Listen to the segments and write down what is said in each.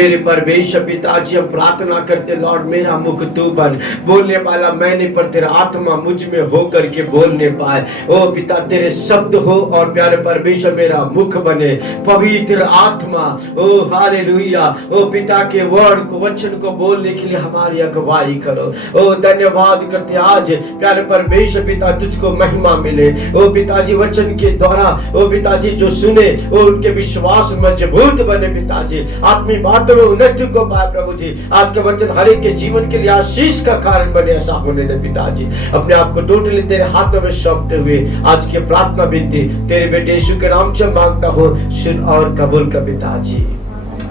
मेरे परमेश्वर पिताजी हम प्रार्थना करते लॉर्ड मेरा मुख तू बन, बोलने वाला मैं नहीं पर तेरा आत्मा मुझ में हो करके बोलने पाए। ओ पिता तेरे शब्द हो और प्यारे परमेश्वर मेरा मुख बने, पवित्र आत्मा ओ हालेलुया ओ पिता के वर्ड को वचन को बोलने के लिए हमारी अगुवाई करो। ओ धन्यवाद करते आज प्यारे परमेश्वर पिता तुझको महिमा मिले। ओ पिताजी वचन के द्वारा ओ पिताजी जो सुने ओ उनके विश्वास मजबूत बने पिताजी, आत्मिक बातों में उन्नति को पाए प्रभु जी। आज का वचन हर एक के जीवन के लिए आशीष का कारण बने, ऐसा होने दे पिताजी। अपने आप को टोटली तेरे हाथों में सौंपते हुए आज की प्रार्थना विनती तेरे बेटे यीशु के नाम से मांगता हूँ, सुन और कबूल कर पिताजी,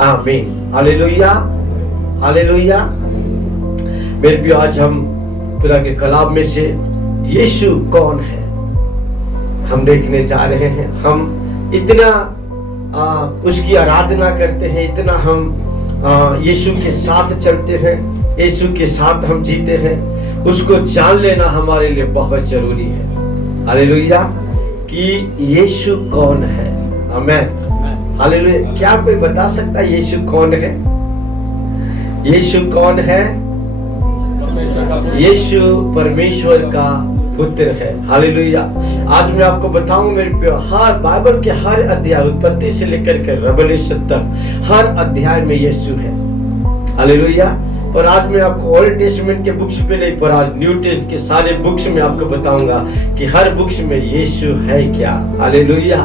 आमीन। Hallelujah hallelujah. मेरे प्रिय आज हम खुदा के कलाम में से यीशु कौन है हम देखने जा रहे हैं। हम इतना उसकी आराधना करते हैं, इतना हम यीशु के साथ चलते हैं, यीशु के साथ हम जीते हैं, उसको जान लेना हमारे लिए बहुत जरूरी है। हालेलुया कि यीशु कौन है। आमीन हालेलुया। क्या कोई बता सकता है यीशु कौन है? यीशु कौन है? यीशु परमेश्वर का पुत्र है। हालेलुया। आज मैं आपको बताऊं मेरे प्रिय, हर बाइबल के हर अध्याय उत्पत्ति से लेकर के रेवलेशन तक हर अध्याय में यीशु है। हालेलुया। और आज मैं आपको ओल्ड टेस्टामेंट के बुक्स पे नहीं पर आज न्यू टेस्ट के सारे बुक्स में आपको बताऊंगा कि हर बुक्स में यीशु है क्या। Hallelujah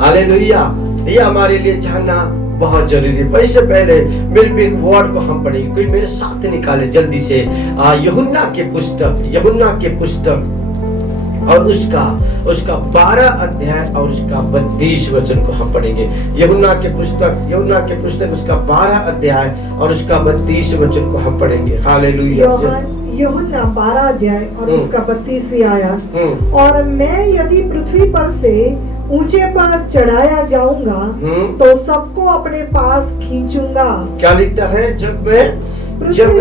hallelujah. ये हमारे लिए जानना बहुत जरूरी है। पर इससे पहले मेरे पे एक वर्ड को हम पढ़ेंगे, कोई मेरे साथ निकाले जल्दी से यूहन्ना के पुस्तक और उसका 12 अध्याय और उसका 32 वचन को हम पढ़ेंगे। यूहन्ना के पुस्तक उसका 12 अध्याय और उसका 32 वचन को हम पढ़ेंगे। हालेलुया। यूहन्ना 12 अध्याय और उसका 32वीं आयत। और मैं यदि पृथ्वी पर से ऊंचे पर चढ़ाया जाऊंगा तो सबको अपने पास खींचूंगा। क्या लिखता है? जब मैं पृथ्वी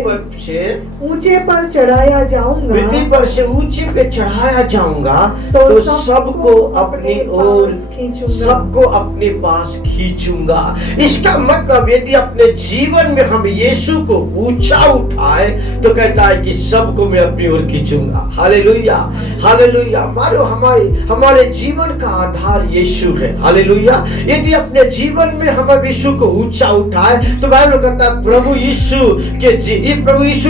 पर से ऊंचे पर चढ़ाया जाऊंगा, पृथ्वी पर से ऊंचे पे चढ़ाया जाऊंगा तो सबको अपनी ओर, सबको अपने पास खींचूंगा। इसका मतलब यदि अपने जीवन में हम यीशु को ऊंचा उठाए तो कहता है कि सबको मैं अपनी ओर खींचूंगा। Hallelujah hallelujah. हमारे जीवन का आधार यीशु है। हालेलुया। यदि अपने जीवन में हम यीशु को ऊंचा उठाए तो बाइबल कहता है प्रभु यीशु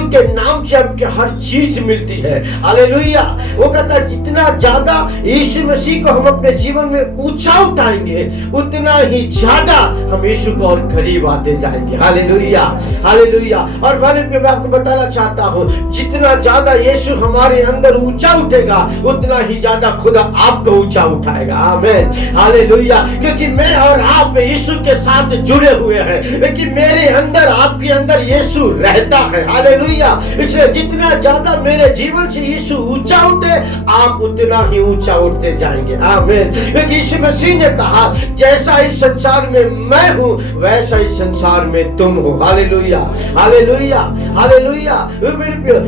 के नाम से हमको हर चीज मिलती है। हालेलुया। वो कहता है जितना ज्यादा यीशु मसीह को हम अपने जीवन में ऊंचा उठाएंगे उतना ही ज्यादा हम यीशु को और करीब आते जाएंगे। Hallelujah hallelujah. और मैं आपको बताना चाहता हूँ जितना ज्यादा यीशु हमारे अंदर ऊंचा उठेगा उतना ही ज्यादा खुदा आपको ऊंचा उठाएगा। आमीन हालेलुया। क्योंकि मैं और आप यीशु के साथ जुड़े हुए हैं, लेकिन मेरे अंदर आपके अंदर यीशु रहता है। हालेलुया। इसलिए जितना ज्यादा मेरे जीवन से यीशु ऊंचा उठे आप उतना ही ऊंचा उठते जाएंगे। आमीन। क्योंकि यीशु मसीह ने कहा जैसा इस संसार में मैं हूँ वैसा इस संसार में तुम हो। Hallelujah hallelujah hallelujah.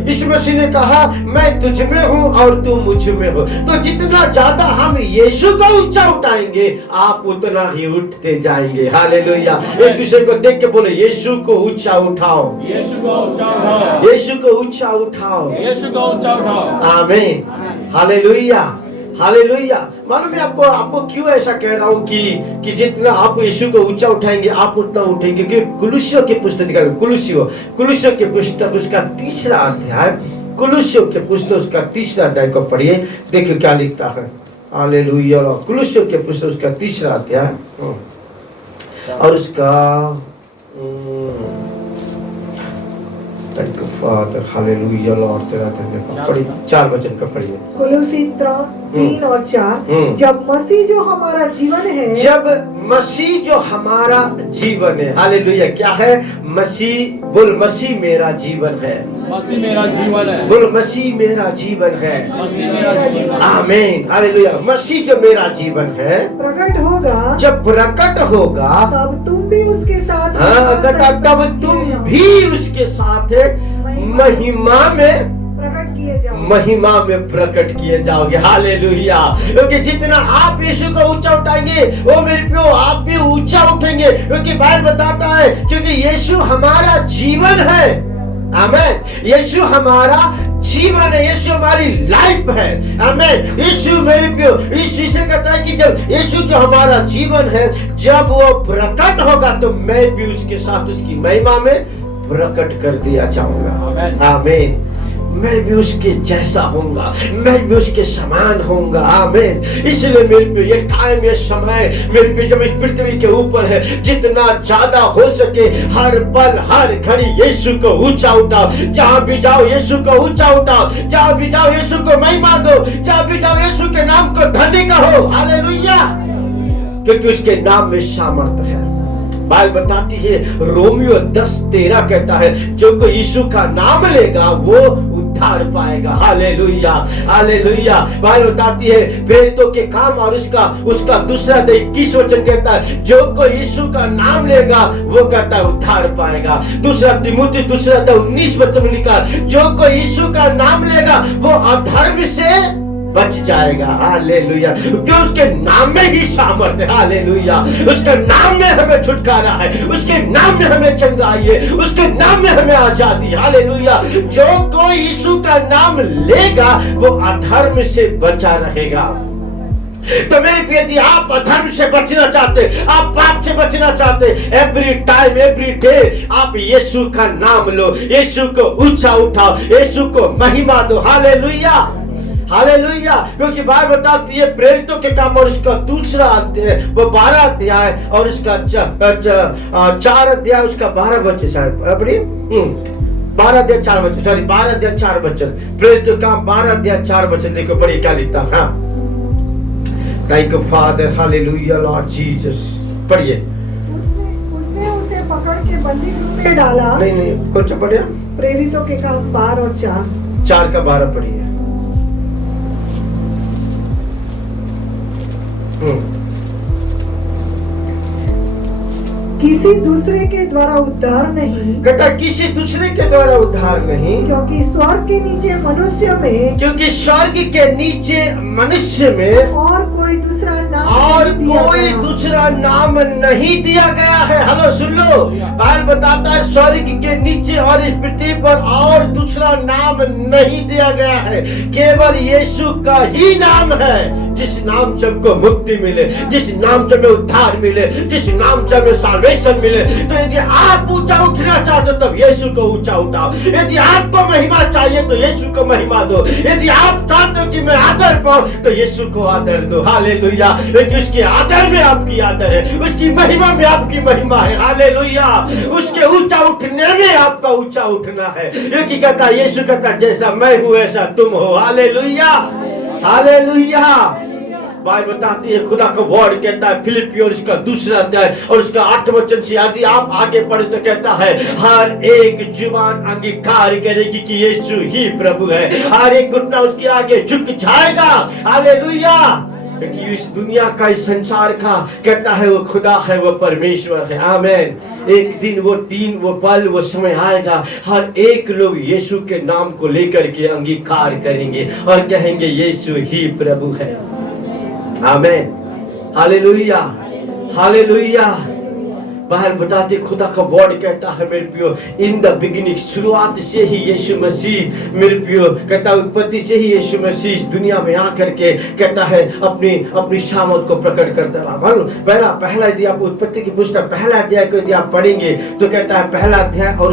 यीशु मसीह ने कहा मैं तुझ में हूँ और तू मुझ में हो। तो जितना ज्यादा हम यीशु को ऊंचा उठाएंगे आप उतना ही उठते जाएंगे। हालेलुया। एक दूसरे को देख के बोले यीशु को ऊंचा उठाओ, यीशु को ऊंचा उठाओ, यीशु को ऊंचा उठाओ, यीशु को ऊंचा उठाओ। आमीन हालेलुया हालेलुया। मालूम है आपको क्यों ऐसा कह रहा हूँ कि जितना आप यीशु को ऊंचा उठाएंगे आप उतना उठेंगे। क्योंकि कुलुस्सियों की पुस्तक निकालो, कुलुस्सियों की पुस्तक उसका 3रा अध्याय, कुलुस्सियों के पुस्तक उसका 3रा अध्याय को पढ़िए, देखिए क्या लिखता है। हालेलुया। कुलुस्सियों के पुस्तक उसका 3रा अध्याय और उसका thank you father. Hallelujah Lord तेरा धन्यवाद। पढ़िए 4 वचन का पढ़िए। कुलुस्सी 3 और 4। जब मसीह जो हमारा जीवन है, जब मसीह जो हमारा जीवन है। हालेलुया। क्या है? मसीह। बोल मसीह मेरा जीवन है। मसीह मेरा जीवन है। बोल मसीह मेरा जीवन है। मसीह मेरा जीवन है। आमीन हालेलुया। मसीह जो मेरा जीवन है प्रकट होगा, जब प्रकट होगा तब तुम भी उसके साथ, तब तुम भी उसके साथ महिमा में प्रकट किए जाओगे, महिमा में प्रकट किए जाओगे। हालेलुया। क्योंकि जितना आप यीशु को ऊंचा उठाएंगे, वो मेरे प्यो आप भी ऊंचा उठेंगे। क्योंकि बाइबल बताता है, क्योंकि यीशु हमारा जीवन है। आमेन। यीशु हमारा जीवन है, यीशु हमारी लाइफ है। आमेन। यीशु मेरे प्यो, यीशु से कहता है कि जब यीशु जो हमारा जीवन है, जब वो प्रकट होगा तो मैं भी उसके साथ उसकी महिमा में प्रकट कर दिया जाऊंगा। आमीन। मैं भी उसके जैसा होऊंगा, मैं भी उसके समान होऊंगा। आमीन। इसलिए मेरे पे ये टाइम, ये समय मेरे पे जब इस पृथ्वी के ऊपर है, जितना ज्यादा हो सके हर पल हर घड़ी यीशु को ऊंचा उठाओ। जहां भी जाओ यीशु को ऊंचा उठाओ, जहां भी जाओ यीशु को महिमा दो, जहां भी जाओ यीशु के नाम को धन्य कहो। हालेलुया। क्योंकि उसके नाम में सामर्थ्य है। बाइबल बताती है, रोमियो 10:13 कहता है, जो कोई यीशु का नाम लेगा वो उद्धार पाएगा। हालेलुया। हालेलुया। बाइबल बताती है, प्रेरितों के काम और उसका दूसरा 21 वचन कहता है, जो कोई यीशु का नाम लेगा वो कहता है उद्धार पाएगा। दूसरा तिमुथी 2:19 वचन में लिखा, जो कोई यीशु का नाम लेगा वो अधर्म से बच जाएगा। हालेलुया। क्यों? उसके नाम में ही सामर्थ्य है। हालेलुया। उसके नाम में हमें छुटकारा है, उसके नाम में हमें चंगाई है, उसके नाम में हमें आजादी है। हालेलुया। जो कोई यीशु का नाम लेगा वो अधर्म से बचा रहेगा। तो मेरे प्रिय, यदि आप अधर्म से बचना चाहते, आप पाप से बचना चाहते, एवरी टाइम एवरी डे आप यीशु का नाम लो, यीशु को ऊंचा उठाओ, यीशु को महिमा दो। हालेलुया। हालेलुया। क्योंकि बाइबल बताती है, प्रेरितों के काम और उसका दूसरा अध्याय वो 12 अध्याय और उसका 4 अध्याय उसका 12 वचन शायद 12 अध्याय 4 वचन, सॉरी 12 अध्याय 4 वचन, प्रेरितों का 12 अध्याय 4 वचन। देखो पढ़िए क्या लिखता। हाँ, thank you father. Hallelujah Lord Jesus. पढ़िए। उसने उसे पकड़ के बंदी गृह में डाला। नहीं कौन सा पढ़िए? प्रेरितों के काम 12 और 4 का 12 पढ़िए। किसी दूसरे के द्वारा उद्धार नहीं, कहता किसी दूसरे के द्वारा उद्धार नहीं, क्योंकि स्वर्ग के नीचे मनुष्य में, क्योंकि स्वर्ग के नीचे मनुष्य में और कोई दूसरा नाम और नहीं दिया कोई गया। दूसरा नाम नहीं दिया गया है। हेलो सुन लो, बाइबल बताता है स्वर्ग के नीचे और इस पृथ्वी पर और दूसरा नाम नहीं दिया गया है, केवल यीशु का ही नाम है, जिस नाम से हमको मुक्ति मिले, जिस नाम से हमें उद्धार मिले, जिस नाम से हमें साल्वेशन मिले। तो यदि आप ऊंचा उठना चाहते हो तब यीशु को ऊंचा उठाओ। यदि आपको महिमा चाहिए तो यीशु को महिमा दो। यदि आप चाहते हो कि मैं आदर पाऊं तो यीशु को आदर दो। हालेलुया। क्योंकि उसके आदर में आपकी आदर है, उसकी महिमा में आपकी महिमा है। हालेलुया। उसके ऊंचा उठने में आपका ऊंचा उठना है। क्योंकि कहता यीशु कहता जैसा मैं हूं ऐसा तुम हो। हालेलुया। हालेलुया। बाइबल बताती है, खुदा का वर्ड कहता है फिलिपियों और उसका दूसरा अध्याय और उसका 8 वचन से यदि आप आगे पढ़े तो कहता है, हर एक जुबान अंगीकार करेगी कि यीशु ही प्रभु है, हर एक घुटना उसके आगे झुक जाएगा। हालेलुया। क्योंकि इस दुनिया का, इस संसार का कहता है वो खुदा है, वो परमेश्वर है। आमीन। एक दिन वो पल वो समय आएगा, हर एक लोग यीशु के नाम को लेकर के अंगीकार करेंगे और कहेंगे यीशु ही प्रभु है। आमीन। हालेलुया। हालेलुया। बाहर बताते खुदा का वर्ड कहता है मेरे प्रियो, इन द बिगिनिंग, शुरुआत से ही यीशु मसीह मेरे प्रियो कहता है, उत्पत्ति से ही यीशु मसीह इस दुनिया में आकर के कहता है अपनी शामत को प्रकट करता रहा। पहला यदि आप उत्पत्ति की पुस्तक पहला अध्याय को यदि आप पढ़ेंगे तो कहता है पहला अध्याय और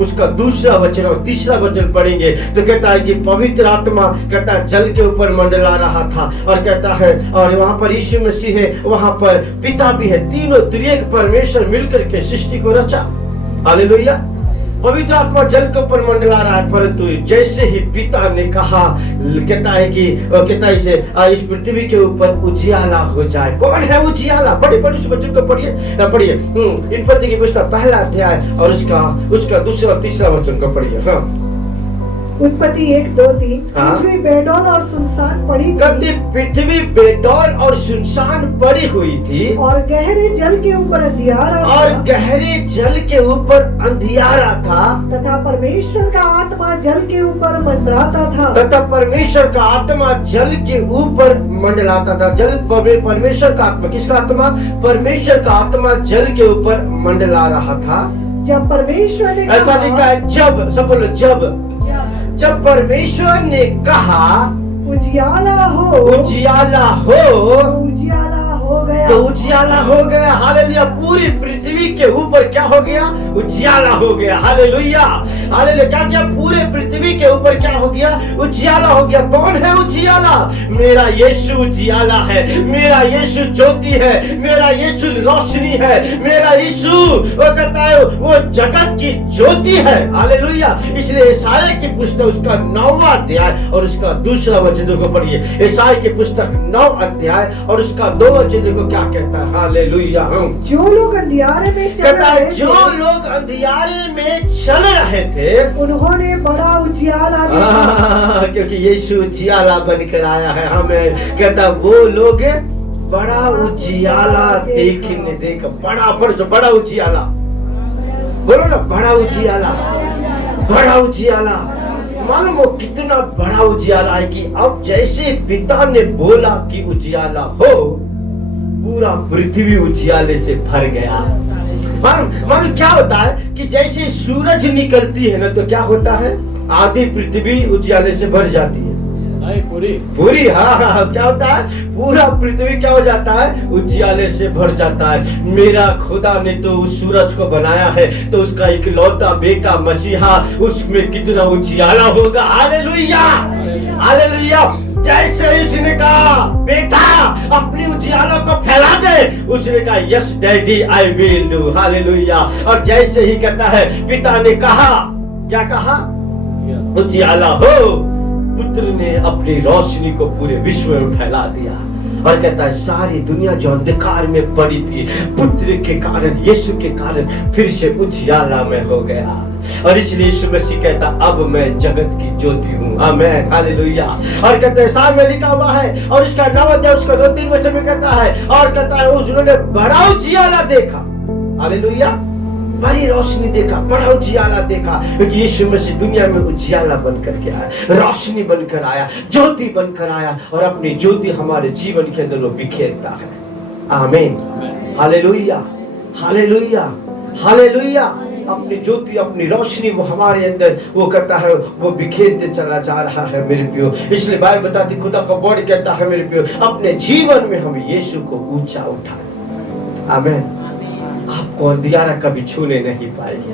उसका दूसरा वचन और तीसरा वचन पढ़ेंगे तो कहता है कि पवित्र आत्मा कहता है जल के ऊपर मंडला रहा था और कहता है, और वहां पर यीशु मसीह है, वहां पर पिता भी है, तीनों त्रिएक परमेश्वर मिलकर के सृष्टि को रचा। हालेलुया। पवित्र आत्मा जल के ऊपर मंडला रहा है, परंतु जैसे ही पिता ने कहा, कहता है कि इसे इस पृथ्वी के ऊपर उजियाला हो जाए। कौन है उजियाला? पढ़िए उस वचन को पढ़िए। उत्पत्ति की पुस्तक पहला अध्याय और उसका दूसरा और तीसरा वचन को पढ़िए। हाँ, उत्पत्ति 1-2-3 हाँ। पृथ्वी बेडौल और सुनसान पड़ी कहते थी पृथ्वी बेडौल और सुनसान पड़ी हुई थी और गहरे जल के ऊपर अंधियारा और था गहरे जल के ऊपर अंधियारा था तथा परमेश्वर का आत्मा जल के ऊपर मंडराता था तथा परमेश्वर का आत्मा जल के ऊपर मंडलाता था। जल परमेश्वर का आत्मा, किसका आत्मा? परमेश्वर का आत्मा जल के ऊपर मंडला रहा था। जब परमेश्वर ने ऐसा लिखा है जब, सब बोलो जब परमेश्वर ने कहा उजियाला हो उजियाला हो तो उजियाला हो गया तो उजियाला हो गया। हालेलुया। पूरी पृथ्वी के ऊपर क्या हो गया? उजियाला हो गया। Hallelujah hallelujah. क्या क्या? पूरे पृथ्वी के ऊपर क्या हो गया? उजियाला हो गया। कौन है उजियाला? मेरा यीशु उजियाला है, मेरा यीशु ज्योति है, मेरा यीशु रोशनी है, मेरा यीशु वो कहता है वो जगत की ज्योति है। हालेलुया। इसलिए यशायाह की पुस्तक उसका 9वां अध्याय और उसका 2रा वचन को पढ़िए। यशायाह की पुस्तक 9 अध्याय और उसका 2 वचन देखो क्या कहता है। हालेलुया। जो लोग अंधियारे में चल कहता है रहे जो थे लोग अंधियारे में चल रहे थे उन्होंने बड़ा उजियाला देखा क्योंकि यीशु उजियाला बनकर आया है हमें। कहता वो लोग बड़ा उजियाला देखने देख, बड़ा उजियाला बोलो ना, बड़ा उजियाला, बड़ा उजियाला। मालूम हो कितना बड़ा उजियाला है कि अब जैसे पिता ने बोला कि उजियाला हो, पूरा पृथ्वी उजियाले से भर गया। मालूम क्या होता है कि जैसे सूरज निकलती है ना तो क्या होता है? आधी पृथ्वी उजियाले से भर जाती है। पूरी हाँ, क्या होता है? पूरा पृथ्वी क्या हो जाता है? उजियाले से भर जाता है। मेरा खुदा ने तो उस सूरज को बनाया है तो उसका इकलौता बेटा मसीहा, उसमें कितना उजियाला होगा। Hallelujah hallelujah. जैसे उसने कहा बेटा अपनी उजियाला को फैला दे, उसने कहा yes daddy I will do. Hallelujah. और जैसे ही कहता है पिता ने कहा, क्या कहा? उजियाला हो, पुत्र ने अपनी रोशनी को पूरे विश्व में फैला दिया। और कहता है सारी दुनिया जो अंधकार में पड़ी थी पुत्र के कारण, यीशु के कारण फिर से उजियाला में हो गया। और इसलिए यीशु मसीह कहता अब मैं जगत की ज्योति हूँ। आमीन हालेलुया। और कहते हैं सामने लिखा हुआ है और इसका 9 अध्याय उसका 2-3 वचन में कहता है और कहता है उन्होंने बड़ा उजियाला देखा। हालेलुया। बड़ी रोशनी देखा, बड़ा उजियाला देखा, क्योंकि यीशु मसीह दुनिया में उजियाला बनकर के आया, रोशनी बनकर आया, ज्योति बनकर आया और अपनी ज्योति हमारे जीवन के अंदर वो बिखेरता है। आमीन हालेलुया हालेलुया हालेलुया। अपनी ज्योति, अपनी रोशनी वो हमारे अंदर वो करता है, वो बिखेरते चला जा रहा है मेरे प्रियो। इसलिए बाइबल बताती, खुदा का वर्ड कहता है मेरे प्रियो, अपने जीवन में हम यीशु को ऊंचा उठाएं। आमीन। आपको अंधियारा कभी छूने नहीं पाएगी।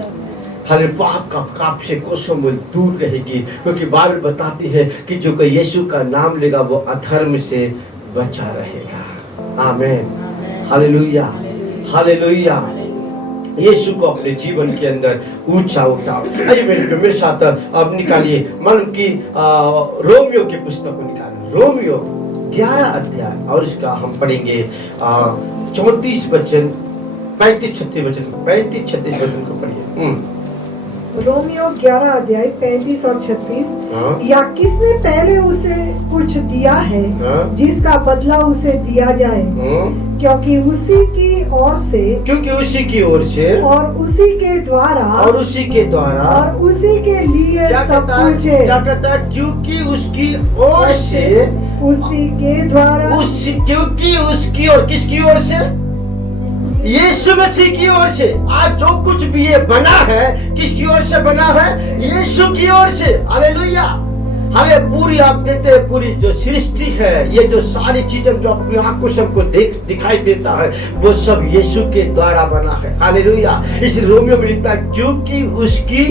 हर पाप का पाप से कोसों मील दूर रहेगी, क्योंकि बाइबल बताती है कि जो कोई यीशु का नाम लेगा वो अधर्म से बचा रहेगा। आमीन हालेलुया हालेलुया। यीशु को अपने जीवन के अंदर ऊंचा उठाओ। आइए मेरे साथ अब निकालिए, मालूम कि रोमियो की पुस्तक को निकालिए। रोमियो 11 अध्याय और इसका हम पढ़ेंगे 34 वचन 35-36 वचन, 35-36 वचन को पढ़िए। रोमियो 11 अध्याय 35 और 36। या किसने पहले उसे कुछ दिया है जिसका बदला उसे दिया जाए, क्योंकि उसी की ओर से और उसी के द्वारा और उसी के लिए सब कुछ है। क्या कहता है? क्योंकि उसकी ओर से, उसी के द्वारा, क्योंकि उसकी और किसकी ओर से? यीशु मसीह की ओर से। आज जो कुछ भी ये बना है किसकी ओर से बना है? यीशु की ओर से। हालेलुया। हमें पूरी आपने पूरी जो सृष्टि है, ये जो सारी चीजें जो अपनी आंखों से हमको दिखाई देता है, वो सब यीशु के द्वारा बना है। हालेलुया। इस रोमियो में लिखता है क्योंकि उसकी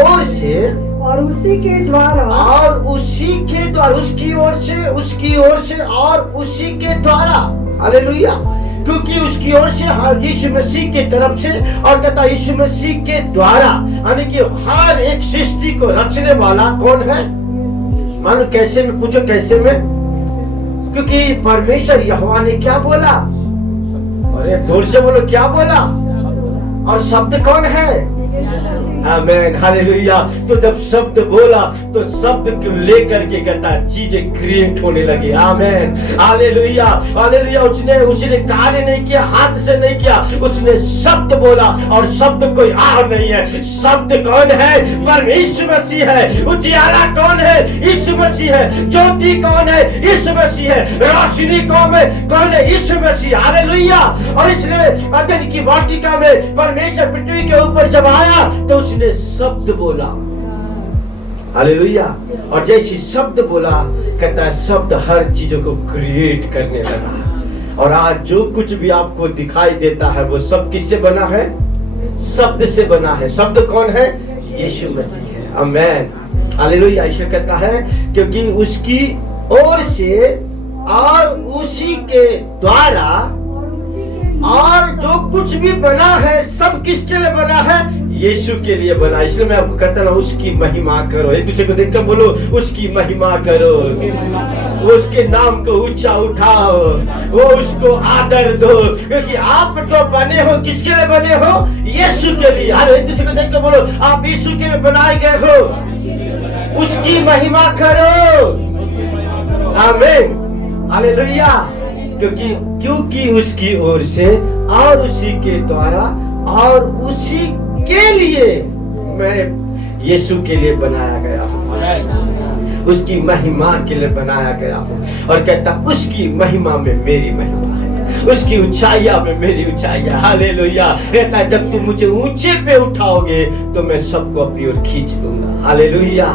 ओर से और उसी के द्वारा और उसी के द्वारा, उसकी ओर से, उसकी ओर से और उसी के द्वारा। हालेलुया। क्योंकि उसकी ओर से, यीशु मसीह की तरफ से, और कहता यीशु मसीह के द्वारा, यानी कि हर एक सृष्टि को रचने वाला कौन है? मानो कैसे में पूछो, कैसे में? क्योंकि परमेश्वर यहोवा ने क्या बोला? अरे जोर से बोलो, क्या बोला? और शब्द कौन है? आमेन, हालेलुया। तो जब शब्द बोला तो शब्द को लेकर के कहता है चीजें क्रिएट होने लगी। आमेन, हालेलुया, हालेलुया। उसने कार्य नहीं किया, हाथ से नहीं किया, उसने शब्द बोला और शब्द कोई और नहीं है। शब्द कौन है? परमेश्वर मसीह है। उजियाला कौन है? यीशु मसीह है। ज्योति कौन है? यीशु मसीह है। रोशनी कौन है? यीशु मसीह। हालेलुया। और इसलिए अदन की वाटिका में परमेश्वर पृथ्वी के ऊपर जब आया तो उसने शब्द बोला। हालेलुया। और जैसे शब्द बोला, कहता है शब्द हर चीजों को क्रिएट करने लगा। और आज जो कुछ भी आपको दिखाई देता है वो सब किससे बना है? शब्द से बना है। शब्द कौन है? यीशु मसीह है। आमेन, हालेलुया। ईश्वर कहता है क्योंकि उसकी ओर से और उसी के द्वारा और जो कुछ भी बना है सब किसके लिए बना है? यीशु के लिए बना। इसलिए मैं आपको कहता हूँ उसकी महिमा करो। एक दूसरे को देखकर बोलो उसकी महिमा करो, उसके नाम को ऊंचा उठाओ, वो उसको आदर दो। क्योंकि आप जो बने हो किसके लिए बने हो? यीशु के लिए। अरे एक दूसरे को देखकर बोलो आप यीशु के लिए बनाए गए हो, उसकी महिमा करो। आमीन, हालेलुया। क्योंकि उसकी ओर से और उसी के द्वारा और उसी के लिए मैं यीशु के लिए बनाया गया हूँ, उसकी महिमा के लिए बनाया गया हूँ। और कहता उसकी महिमा में मेरी महिमा है, उसकी ऊंचाइयां में मेरी ऊंचाइयां। हालेलुया। कहता है जब तुम मुझे ऊंचे पे उठाओगे तो मैं सबको अपनी ओर खींच लूंगा। हालेलुया।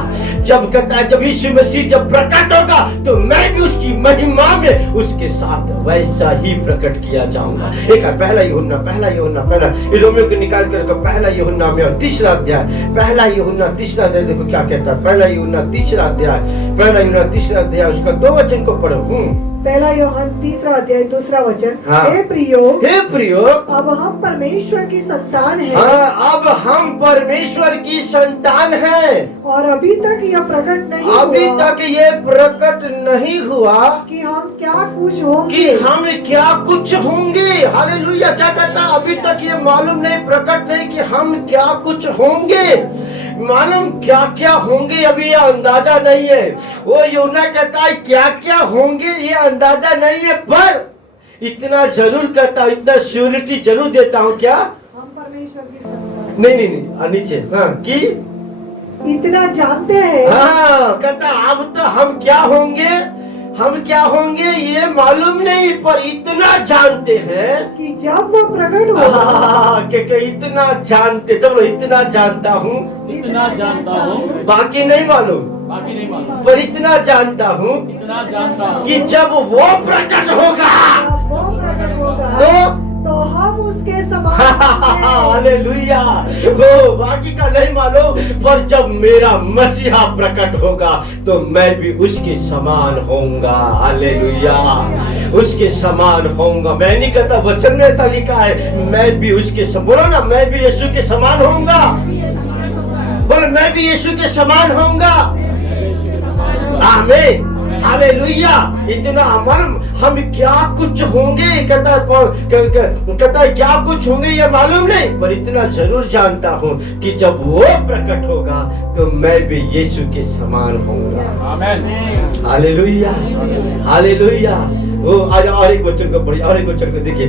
जब कहता है जब यीशु मसीह जब प्रकट होगा तो मैं भी उसकी महिमा में उसके साथ वैसा ही प्रकट किया जाऊंगा। एक पहला रोमियो को निकाल कर पहला यूहन्ना में और तीसरा अध्याय, पहला यूहन्ना तीसरा अध्याय देखो क्या कहता है। पहला यूहन्ना तीसरा अध्याय उसका 2 वचन को पढ़ो। पहला यूहन्ना तीसरा अध्याय दूसरा वचन। हाँ। हे प्रियो, अब हम परमेश्वर की संतान हैं। हाँ, अब हम परमेश्वर की संतान हैं। और अभी तक यह प्रकट नहीं हुआ कि हम क्या कुछ होंगे। हालेलुया। क्या कहता है? अभी तक ये मालूम नहीं, प्रकट नहीं कि हम क्या कुछ होंगे। मालूम क्या क्या होंगे अभी ये अंदाजा नहीं है। वो यूहन्ना कहता है क्या क्या होंगे ये अंदाजा नहीं है, पर इतना जरूर कहता हूँ, इतना श्योरिटी जरूर देता हूँ क्या? हम परमेश्वर की संतान। नहीं नीचे। हाँ, कि इतना जानते हैं। हाँ, कहता अब तो हम क्या होंगे ये मालूम नहीं, पर इतना जानते हैं कि जब वो प्रकट होगा। कि इतना जानते, चलो इतना जानता हूँ, बाकी नहीं मालूम, पर इतना जानता हूँ कि जब वो प्रकट होगा तो हम उसके समान हालेलुया। वो बाकी का नहीं मालूम, पर जब मेरा मसीहा प्रकट होगा तो मैं भी उसके समान होऊंगा। हालेलुया। उसके समान होऊंगा। मैं नहीं कहता, वचन में ऐसा लिखा है मैं भी उसके बोलो ना, मैं भी यीशु के समान होऊंगा। बोलो मैं भी यीशु के समान होऊंगा। आमीन, हालेलुया। इतना हम क्या कुछ होंगे कहता है क्या कुछ होंगे ये मालूम नहीं, पर इतना जरूर जानता हूँ कि जब वो प्रकट होगा तो मैं भी यीशु के समान होऊंगा। आमीन, हालेलुया, हालेलुया। वो और एक वचन को पढ़िए, और एक वचन को देखिए।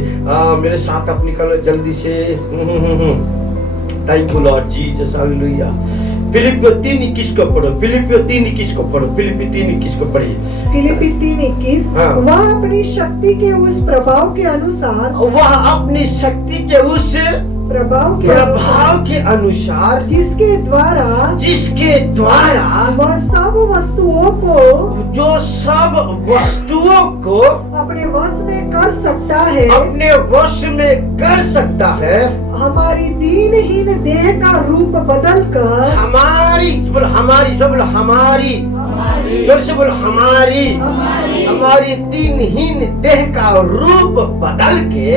मेरे साथ आप निकलो जल्दी से। Thank you Lord Jesus. Hallelujah. फिलिपियो 3:21 को पढ़ो। फिलिपियो 3:21 को पढ़ो। फिलिपी 3:21 को पढ़िए। फिलिपी 3:21। हाँ। वह अपनी शक्ति के उस प्रभाव के अनुसार, वह अपनी शक्ति के उस प्रभाव के अनुसार जिसके द्वारा वह सब वस्तुओं को अपने वश में कर सकता है। हमारी दीनहीन देह का रूप बदलकर, हमारी दीनहीन देह का रूप बदल के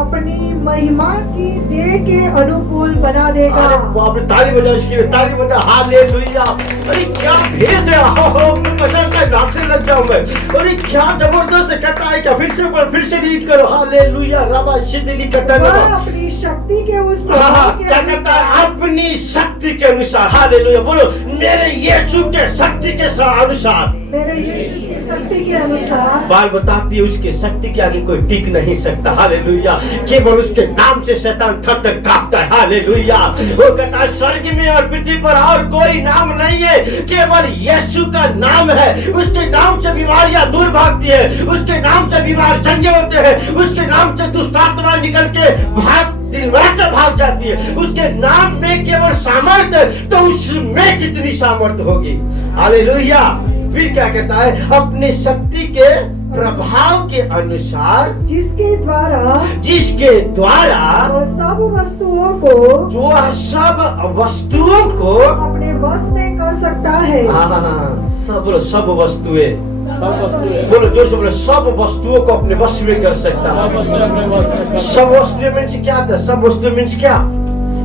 अपनी महिमा की देह के अनुकूल बना देगा। अरे बाप रे, ताली बजाओ इसके लिए, ताली बजाओ, हालेलुया। अरे क्या भेद है, नाक से लग जाऊं मैं। अरे क्या जबरदस्त है, कहता है क्या, फिर से रीड करो, हालेलुया। रबा शिदली कहता वह है अपनी शक्ति के उस क्या प्रभाव के कहता है, अनुसार, अपनी शक्ति के अनुसार, हालेलुया। बोलो, मेरे यीशु के शक्ति के अनुसार, मेरे यीशु की शक्ति के अनुसार। बाल बताती है उसके शक्ति के आगे कोई टिक नहीं सकता, हालेलुया। केवल उसके नाम से शैतान थर थर कांपता है, हालेलुया। वो कहता है स्वर्ग में और पृथ्वी पर और कोई नाम नहीं है, केवल यीशु का नाम है। उसके नाम से बीमारियां दूर भागती है, उसके नाम से बीमार चंगे होते हैं, उसके नाम से दुष्ट आत्मा निकल के भाग जाती है। उसके नाम में केवल सामर्थ्य, तो उसमें कितनी सामर्थ्य होगी, हालेलुया। फिर क्या कहता है, अपनी शक्ति के प्रभाव के अनुसार, जिसके द्वारा वह सब वस्तुओं को जो सब वस्तुओं को अपने वश में कर सकता है। सब वस्तुएं, सब वस्तुएं, बोलो जोर से बोलो, सब वस्तुओं को अपने वश में कर सकता है। सब वस्तुएं अपने वश में कर सब वस्तुएं मीन्स क्या था, सब वस्तुएं मीन्स क्या,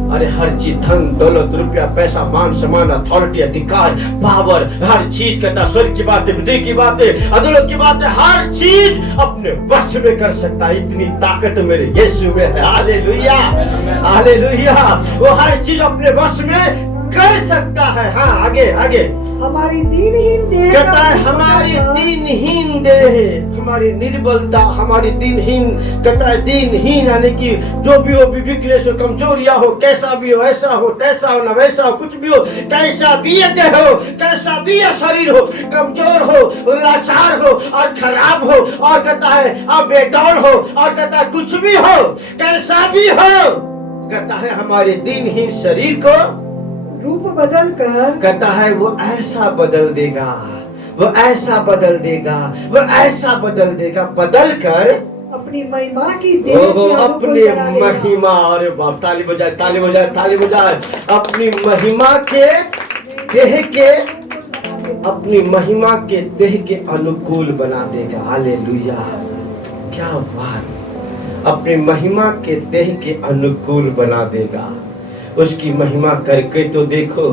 अरे हर चीज, धन दौलत रुपया पैसा मान सम्मान अथॉरिटी अधिकार पावर, हर चीज कहता, स्वर्ग की बातें विधि की बातें अधोलोक की बातें, हर चीज अपने वश में कर सकता है। इतनी ताकत मेरे यीशु में है, हालेलुया हालेलुया। वो हर चीज अपने वश में कर सकता है। हाँ, आगे आगे हमारी दीनहीन देह का कहता है, हमारी दीनहीन देह, हमारी निर्बलता, हमारी दीनहीन, कहता है दीनहीन यानी कि जो भी हो, वीकनेस हो, कमजोरियां हो, कैसा भी हो, ऐसा हो तैसा हो, ना वैसा हो, कुछ भी हो, कैसा भी ये देह हो, कैसा भी ये शरीर हो, कमजोर हो, लाचार हो और खराब हो, और कहता है अब बेडौल हो, और कहता है कुछ भी हो, कैसा भी हो, कहता है हमारे दीनहीन शरीर को रूप बदल कर, कहता है वो ऐसा बदल देगा, वो ऐसा बदल देगा, वो ऐसा बदल देगा, बदल कर अपनी महिमा की देह के अनुकूल अपने बना देगा। महिमा, अरे बाप, ताली बजाए ताली बजाए ताली बजाए, अपनी महिमा के देह के, अपनी महिमा के देह के अनुकूल बना देगा, हालेलुया। क्या बात, अपनी महिमा के देह के अनुकूल बना देगा। उसकी महिमा करके तो देखो,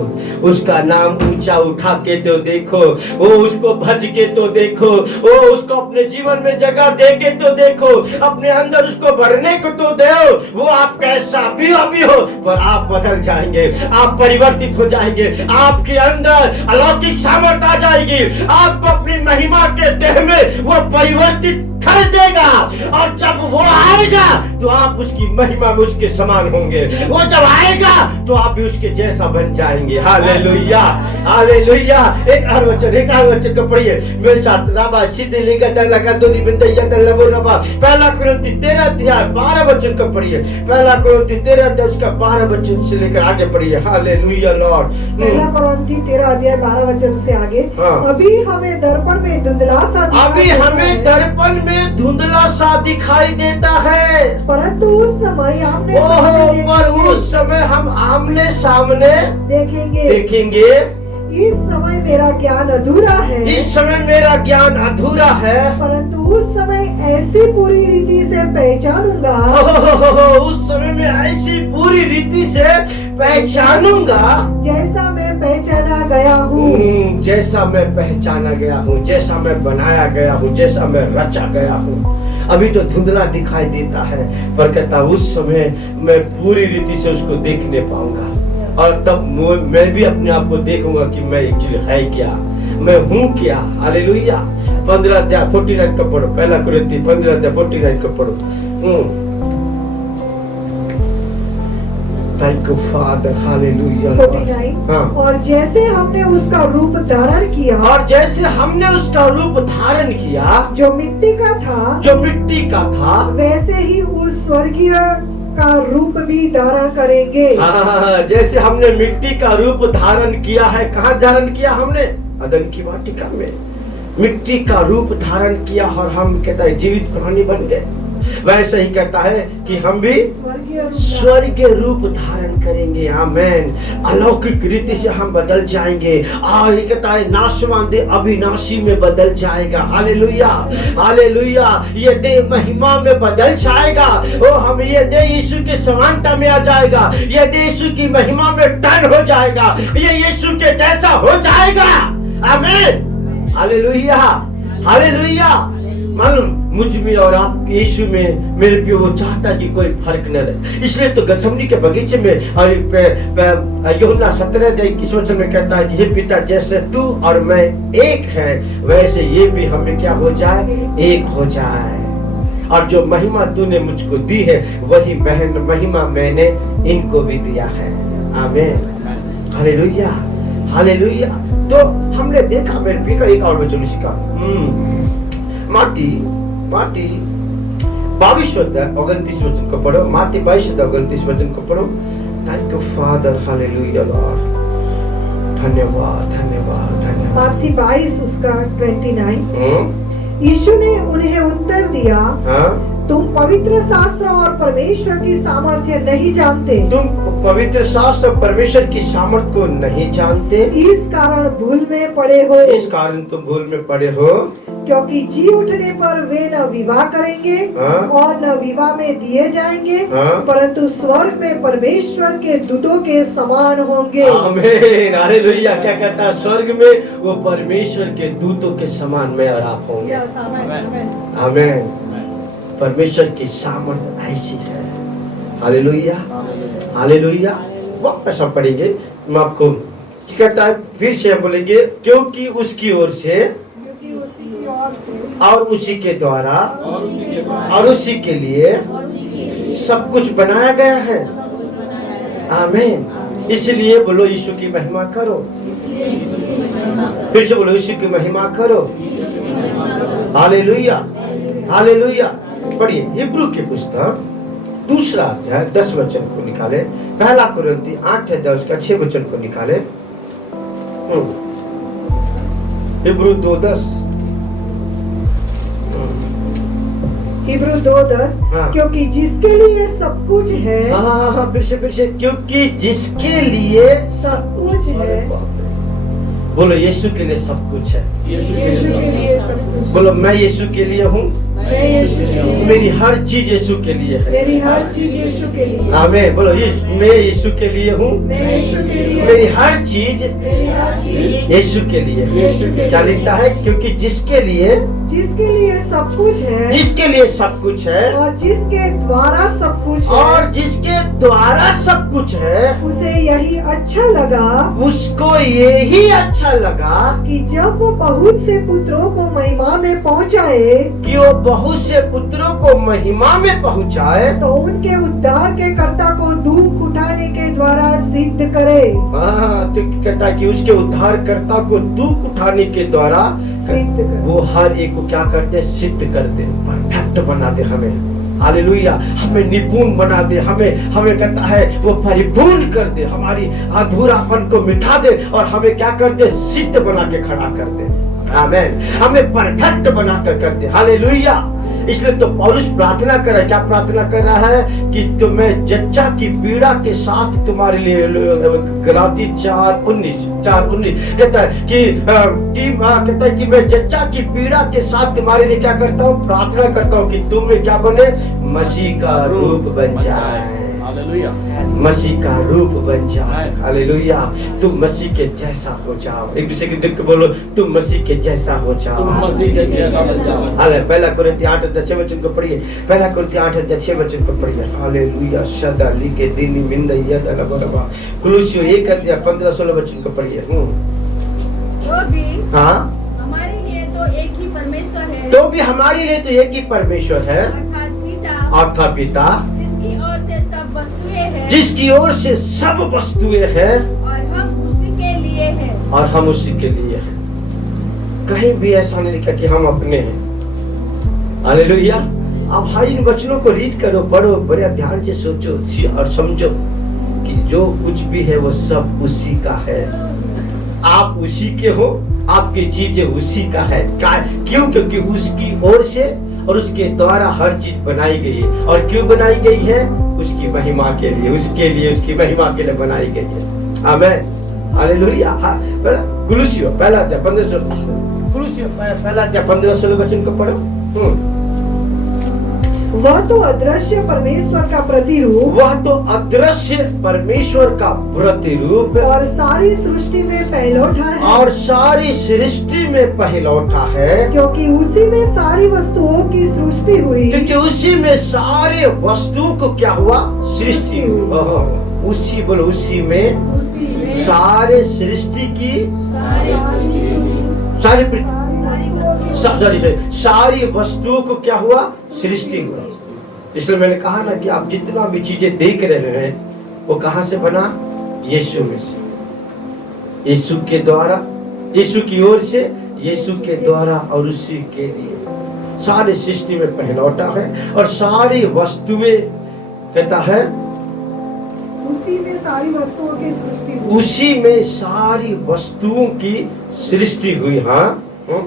उसका नाम ऊंचा उठा के तो देखो, वो उसको भज के तो देखो, वो उसको अपने जीवन में जगह दे के तो देखो, अपने अंदर उसको भरने को तो दो। वो आप कैसा भी हो, पर आप बदल जाएंगे, आप परिवर्तित हो जाएंगे, आपके अंदर अलौकिक सामर्थ आ जाएगी, आपको अपनी महिमा के देह में वो परिवर्तित कर देगा। और जब वो आएगा तो आप उसकी महिमा में उसके समान होंगे। वो जब आएगा तो आप भी उसके जैसा बन जाएंगे, हालेलुया हालेलुया। एक और वचन को पढ़िए मेरे साथ, रबा सीधे लेकर डाला का दो बिंदैया डाला वो रबा, पहला कुरिन्ती 13 अध्याय 12 वचन को पढ़िए, पहला कुरिन्ती 13 अध्याय उसका 12 वचन से लेकर आगे पढ़िए, हालेलुया लॉर्ड। पहला कुरिन्ती 13 अध्याय 12 वचन से आगे। हाँ। अभी हमें दर्पण में धुंधला सा दिखाई देता है, परंतु उस समय हम आमने सामने देखेंगे। इस समय मेरा ज्ञान अधूरा है, इस समय मेरा ज्ञान अधूरा है, परंतु उस समय ऐसी पूरी रीति से पहचानूंगा, उस समय मैं ऐसी पूरी रीति से पहचानूंगा जैसा मैं पहचाना गया हूँ, जैसा मैं पहचाना गया हूँ, जैसा मैं बनाया गया हूँ, जैसा मैं रचा गया हूँ। अभी तो धुंधला दिखाई देता है, पर कहता उस समय मैं पूरी रीति से उसको देखने पाऊंगा, और तब मैं भी अपने आप को देखूंगा कि मैं एक्चुअली है क्या, मैं हूँ क्या, हालेलुया। 15 अध्याय 49 को पढ़ो, पहला कुरिन्ती 15 अध्याय 49 को पढ़ो। Thank you father, hallelujah. 49। हाँ। और जैसे हमने उसका रूप धारण किया, और जैसे हमने उसका रूप धारण किया, जो मिट्टी का था, वैसे ही उस स्वर्गीय का रूप भी धारण करेंगे। जैसे हमने मिट्टी का रूप धारण किया है, कहाँ धारण किया हमने? अदन की वाटिका में। मिट्टी का रूप धारण किया और हम कहता है जीवित प्राणी बन गए, वैसे ही कहता है कि हम भी स्वर्गीय रूप धारण करेंगे। आमेन। अलौकिक रीति से हम बदल जाएंगे और ये कहता है नाशवान देह अविनाशी में बदल जाएगा। Hallelujah, hallelujah. ये देह महिमा में बदल जाएगा। ओ हम ये देह यीशु की समानता में आ जाएगा। ये देह यीशु की महिमा में टर्न हो जाएगा। ये यीशु के जैसा हो जाएगा। आमेन। Hallelujah, hallelujah. मालूम मुझ में और आप यीशु में मेरे पे वो चाहता कि कोई फर्क न रहे। इसलिए तो गथसेमनी के बगीचे में और यूहन्ना 17:21 में कहता है कि हे पिता, जैसे तू और मैं एक है वैसे ये भी हमें क्या हो जाए, एक हो जाए। और जो महिमा तूने मुझको दी है वही बहन महिमा मैंने इनको भी दिया है। आमीन। Hallelujah, hallelujah. तो हमने देखा मेरे पीकर एक और वचन उसी का माटी 22 अध्याय 29 वचन को पढ़ो। माटी 22 अध्याय 29 वचन को पढ़ो। Thank you father, hallelujah Lord. धन्यवाद, धन्यवाद, धन्यवाद। माटी 22 उसका 29। यीशु ने उन्हें उत्तर दिया, तुम पवित्र शास्त्र और परमेश्वर की सामर्थ्य नहीं जानते। तुम पवित्र शास्त्र और परमेश्वर की सामर्थ्य को नहीं जानते, इस कारण भूल में पड़े हो। इस कारण तुम भूल में पड़े हो, क्योंकि जी उठने पर वे न विवाह करेंगे और न विवाह में दिए जाएंगे, परंतु स्वर्ग में परमेश्वर के दूतों के समान होंगे। आमीन, हालेलुया। क्या कहता है? स्वर्ग में वो परमेश्वर के दूतों के समान में और आप होंगे। आमीन। परमेश्वर की सामर्थ ऐसी है। Hallelujah, hallelujah. वापस हम पढ़ेंगे। मैं आपको कहता है फिर से हम बोलेंगे, क्योंकि उसकी ओर से और उसी के द्वारा और उसी के लिए सब कुछ बनाया गया है। आमीन। इसलिए बोलो यीशु की महिमा करो। फिर से बोलो यीशु की महिमा करो। Hallelujah, hallelujah. पढ़िए हिब्रू की पुस्तक 2 अध्याय 10 वचन को निकाले। पहला कुरिन्थी 8 अध्याय उसका 6 वचन को निकाले। हिब्रू 2:10। हिब्रू 2:10। क्योंकि जिसके लिए सब कुछ है। हाँ, फिर से क्योंकि जिसके लिए सब कुछ है। बोलो यीशु के लिए सब कुछ है। यीशु के लिए सब कुछ। बोलो मैं यीशु के लिए हूँ। मैं यीशु के लिए हूँ। मेरी हर चीज यीशु के लिए है। मेरी हर चीज यीशु के लिए। आमीन। बोलो मैं यीशु के लिए हूँ। मैं यीशु के लिए। मेरी हर चीज यीशु के लिए। क्या लिखता है? क्योंकि जिसके लिए सब कुछ है। जिसके लिए सब कुछ है और जिसके द्वारा सब कुछ है। और जिसके द्वारा सब कुछ है उसे यही अच्छा लगा। उसको यही अच्छा लगा कि जब वो बहुत से पुत्रों को महिमा में पहुँचाए। कि वो बहुत से पुत्रों को महिमा में पहुँचाए, तो उनके उद्धार के कर्ता को दुख उठाने के द्वारा सिद्ध करे। हाँ, तो कहता है कि उसके उद्धारकर्ता को दुख उठाने के द्वारा सिद्ध करे। वो हर एक को क्या करते? सिद्ध कर दे, परफेक्ट बना दे हमें। हालेलुया। हमें निपुण बना दे, हमें कहता है वो परिपूर्ण कर दे, हमारी अधूरापन को मिटा दे और हमें क्या कर दे? सिद्ध बना के खड़ा कर दे। आमीन। हमें परफेक्ट बना कर दे। हालेलुया। इसलिए तो पौलुस प्रार्थना कर रहा है। क्या प्रार्थना कर रहा है? कि तुम्हें जच्चा की पीड़ा के साथ तुम्हारे लिए, गलाती 4:19 कहता है कि मैं जच्चा की पीड़ा के साथ तुम्हारे लिए क्या करता हूँ? प्रार्थना करता हूँ कि तुम में क्या बने? मसीह का रूप बन जाए। हालेलुया। मसीह का रूप बन जाए। हालेलुया। तुम मसीह के जैसा हो जाओ। एक दूसरे के देख के बोलो, तुम मसीह के जैसा हो जाओ। तुम मसीह के जैसा हो जाओ। हालेलुया। पहला कुरिन्थी 8 अध्याय 6 वचन को पढ़िए। पहला कुरिन्थी 8 अध्याय 6 वचन को पढ़िए। हालेलुया। सदा लिखे दिन मिंदया दलबरबा। कुलुसियों 1 अध्याय 15-16 वचन को पढ़िए। तो भी हाँ, हमारे लिए तो एक ही परमेश्वर है। तो भी हमारे लिए तो एक ही परमेश्वर है, अर्थात पिता, जिसकी ओर से सब वस्तुएं हैं। जिसकी ओर से सब वस्तुएं हैं और हम उसी के लिए हैं। और हम उसी के लिए हैं। कहीं भी ऐसा नहीं लिखा कि हम अपने हैं। हालेलुया। आप हर इन वचनों को रीड करो, पढ़ो, बड़े ध्यान से सोचो और समझो कि जो कुछ भी है वो सब उसी का है। आप उसी के हो आपकी चीजें उसी का है। क्यों? क्योंकि उसकी ओर से और उसके द्वारा हर चीज बनाई गई है। और क्यों बनाई गई है? उसकी महिमा के लिए, उसकी महिमा के लिए बनाई गई है। आमीन, हालेलुया। कुलुसियों पहला अध्याय 15 वचन को पढ़ो। वह तो अदृश्य परमेश्वर का प्रतिरूप, वह तो अदृश्य परमेश्वर का प्रतिरूप और सारी सृष्टि में पहलौठा है, और सारी सृष्टि में पहलौठा है, क्योंकि उसी में सारी वस्तुओं की सृष्टि हुई। क्योंकि उसी में सारे वस्तुओं को क्या हुआ? सृष्टि हुई। उसी बोलो, उसी में सारे सृष्टि की सारी वस्तुओं को क्या हुआ? सृष्टि हुआ। इसलिए मैंने कहा ना कि आप जितना भी चीजें देख रहे हैं वो कहां से बना? यीशु में से, यीशु के द्वारा, यीशु की ओर से, यीशु के द्वारा और उसी के लिए सारी सृष्टि में पहलौटा है। और सारी वस्तुएं कहता है उसी में सारी वस्तुओं की सृष्टि हुई। उसी में सारी वस्तुओं की सृष्टि हुई। हाँ,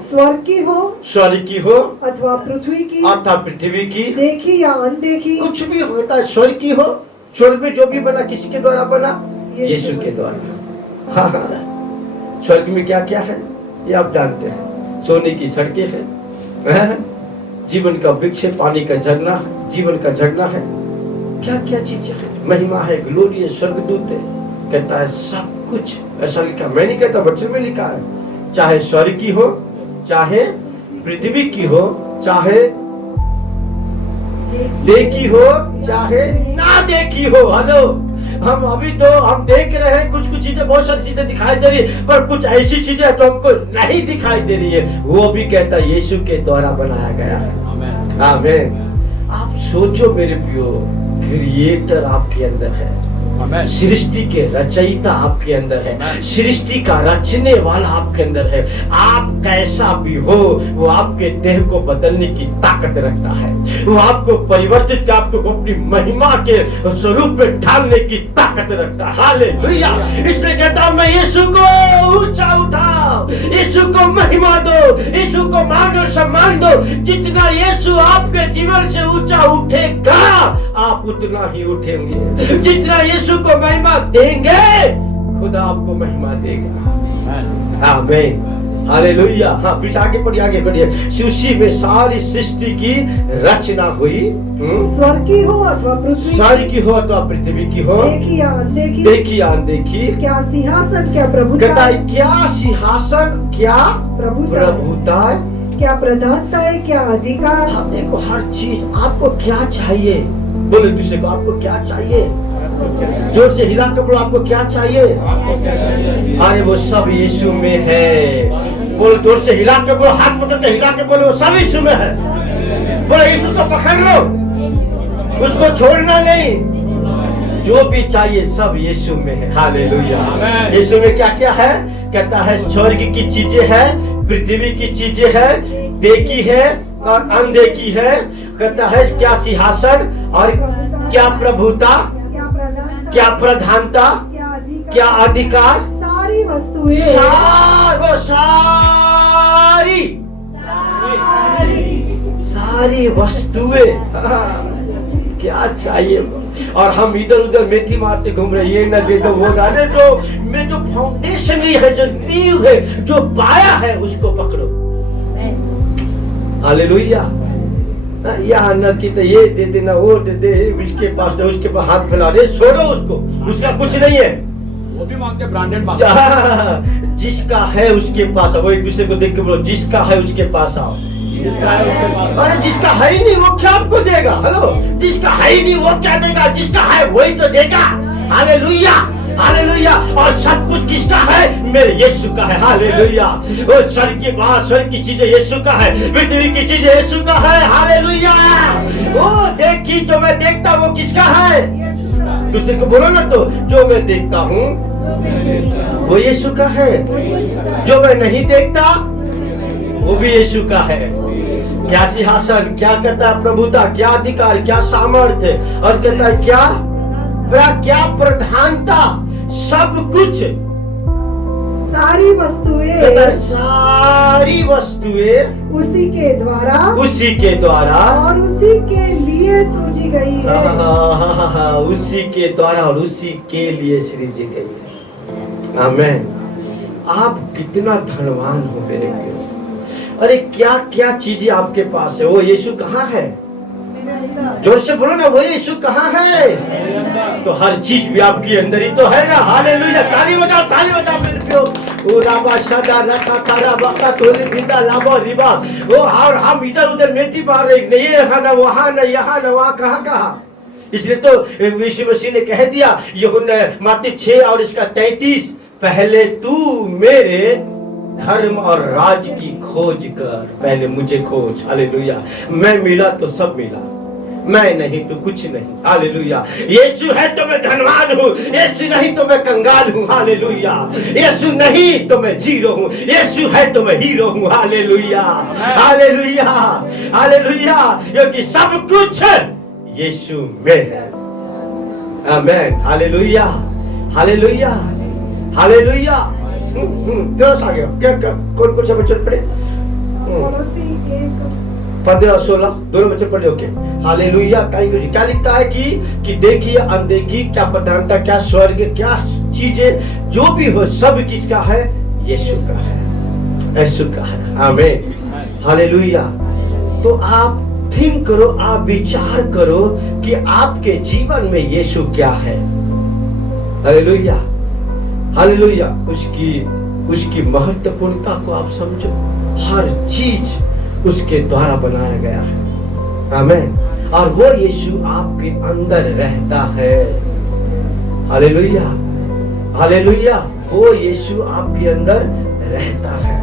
स्वर्ग की हो, स्वर्ग की हो अथवा पृथ्वी की, अथवा पृथ्वी की, देखी या अनदेखी, कुछ भी होता है। स्वर्ग की हो, स्वर्ग में जो भी बना किसके द्वारा बना? यीशु के द्वारा। हाँ, स्वर्ग में क्या क्या है ये आप जानते हैं। सोने की सड़कें हैं, जीवन का वृक्ष है, पानी का झरना, जीवन का झरना है, क्या क्या चीजें हैं, महिमा है, ग्लोरी है, स्वर्गदूत है। कहता है सब कुछ ऐसा लिखा, मैं नहीं कहता, वचन में लिखा है। चाहे स्वर्ग की हो, चाहे पृथ्वी की हो, चाहे देखी हो, चाहे ना देखी हो। हेलो, हम अभी तो हम देख रहे हैं कुछ चीजें, बहुत सारी चीजें दिखाई दे रही है, पर कुछ ऐसी चीजें तो हमको नहीं दिखाई दे रही है। वो भी कहता है यीशु के द्वारा बनाया गया है। आमीन। आप सोचो मेरे प्रियो, क्रिएटर आपके अंदर है, सृष्टि के रचयिता आपके अंदर है, सृष्टि का रचने वाला आपके अंदर है। आप कैसा भी हो, वो आपके देह को बदलने की ताकत रखता है, वो आपको परिवर्तित कर आपको अपनी महिमा के स्वरूप में ढालने की ताकत रखता है। हालेलुया। इसलिए कहता मैं यीशु को ऊंचा उठाओ, यीशु को महिमा दो, यीशु को मान और सम्मान दो। जितना यीशु आपके जीवन से ऊंचा उठेगा, आप उतना ही उठेंगे। जितना यीशु को महिमा देंगे, खुदा आपको महिमा देगा। आमीन, हालेलुया। हाँ, पीछे आगे बढ़िए। उसी में सारी सृष्टि की रचना हुई। स्वर्ग की हो अथवा पृथ्वी, स्वर्ग की हो अथवा पृथ्वी की हो, देखी या अनदेखी, देखी या अनदेखी, क्या सिंहासन, क्या प्रभुता, कहता है क्या सिंहासन, क्या प्रभुता, क्या प्रधानता है, क्या अधिकार। आप देखो हर चीज आपको क्या चाहिए। बोलो दूसरे को, आपको क्या चाहिए? जोर से हिला के बोलो, आपको क्या चाहिए? अरे वो सब यीशु में है। बोलो जोर से हिला के बोलो, हाथ पकड़ के हिला के बोलो, सब यीशु में है। बोलो यीशु को पकड़ लो, उसको छोड़ना नहीं। जो भी चाहिए सब यीशु में है। हालेलुया। यीशु में क्या क्या है? कहता है स्वर्ग की चीजें है, पृथ्वी की चीजें है, देखी है और अनदेखी है। कहता है क्या सिंहासन और क्या प्रभुता, क्या प्रधानता, क्या अधिकार, सारी वस्तुएं, सारी वस्तुएं। क्या चाहिए? और हम इधर उधर मेथी मारते घूम रहे, ये न दे दो वो ना दे दो। में जो फाउंडेशन है, जो नींव है, जो पाया है, उसको पकड़ो। हालेलुया। यहाँ न कि तो ये दे दे, ना वो दे दे, इसके पास उसके पास हाथ फैला दे, छोड़ो उसको, उसका कुछ नहीं है। वो भी मांगते ब्रांडेड मांगते। जिसका है उसके पास आओ। वो एक दूसरे को देख के बोलो, जिसका है उसके पास आओ। अरे जिसका है ही नहीं वो क्या आपको देगा? हेलो, जिसका है ही नहीं वो क्या देगा? जिसका है वही तो देगा। Hallelujah, hallelujah. और सब कुछ किसका है? मेरे यीशु का है। हालेलुया। वो स्वर्ग की बात, स्वर्ग की चीजें यीशु का है, पृथ्वी की चीजें यीशु का है। हालेलुया। वो देखी जो मैं देखता वो किसका है? दूसरे को बोलो ना, तो जो मैं देखता हूँ वो यीशु का है, जो मैं नहीं देखता वो भी यीशु का है। क्या सिंहासन, क्या कहता है प्रभुता, क्या अधिकार, क्या सामर्थ्य, और कहता है क्या प्रधानता, सब कुछ सारी कहता वस्तुएं है सारी वस्तुएं उसी के द्वारा उसी के द्वारा और उसी के लिए सृजी गई है। उसी के द्वारा और उसी के लिए सृजी गई है। आमीन। आप कितना धनवान हो मेरे प्रियो। अरे क्या क्या चीजें आपके पास है। वो यीशु कहाँ है? जोर से बोलो ना, वो यीशु कहाँ है? तो हर चीज भी आपके अंदर ही तो है ना। हालेलुया। ताली बजाओ मेरे प्रियो। ओ राबा शदा रखा तारा बाका तोले बिंदा लाबो रिबा। ओ और हम इधर उधर मेथी मार रहे नहीं, यहाँ ना वहाँ ना यहाँ ना वहाँ, कहाँ। इसलिए तो यीशु मसीह ने कह दिया यूहन्ना मत्ती 6 और इसका 33, पहले तू मेरे धर्म और राज की खोज कर। पहले मुझे खोज। हालेलुया। मैं मिला तो सब मिला, मैं नहीं तो कुछ नहीं। हालेलुया। यीशु है तो मैं धनवान हूँ, यीशु नहीं तो मैं कंगाल हूँ। हालेलुया। यीशु नहीं तो मैं जीरो हूँ, यीशु है तो मैं हीरो हूँ। हालेलुया। हालेलुया। हालेलुया। क्योंकि सब कुछ यीशु में है। आमीन। हालेलुया। हालेलुया। हालेलुया। जोश आ गया। क्या कौन से बच्चे पढ़े? कोलोसी 15-16 दोनों बच्चे पढ़े। ओके। हालेलुया। क्या लिखता है कि देखिए अनदेखी, क्या प्रधानता, क्या स्वर्ग, क्या चीजें जो भी हो सब किसका है? यीशु का है, यीशु का है। आमीन। हालेलुया। तो आप थिंक करो, आप विचार करो कि आपके जीवन में यीशु क्या है। हालेलुया। हालेलुया। उसकी महत्वपूर्णता को आप समझो। हर चीज उसके द्वारा बनाया गया है। आमीन। और वो यीशु आपके अंदर रहता है। हालेलुया। हालेलुया। वो यीशु आपके अंदर रहता है।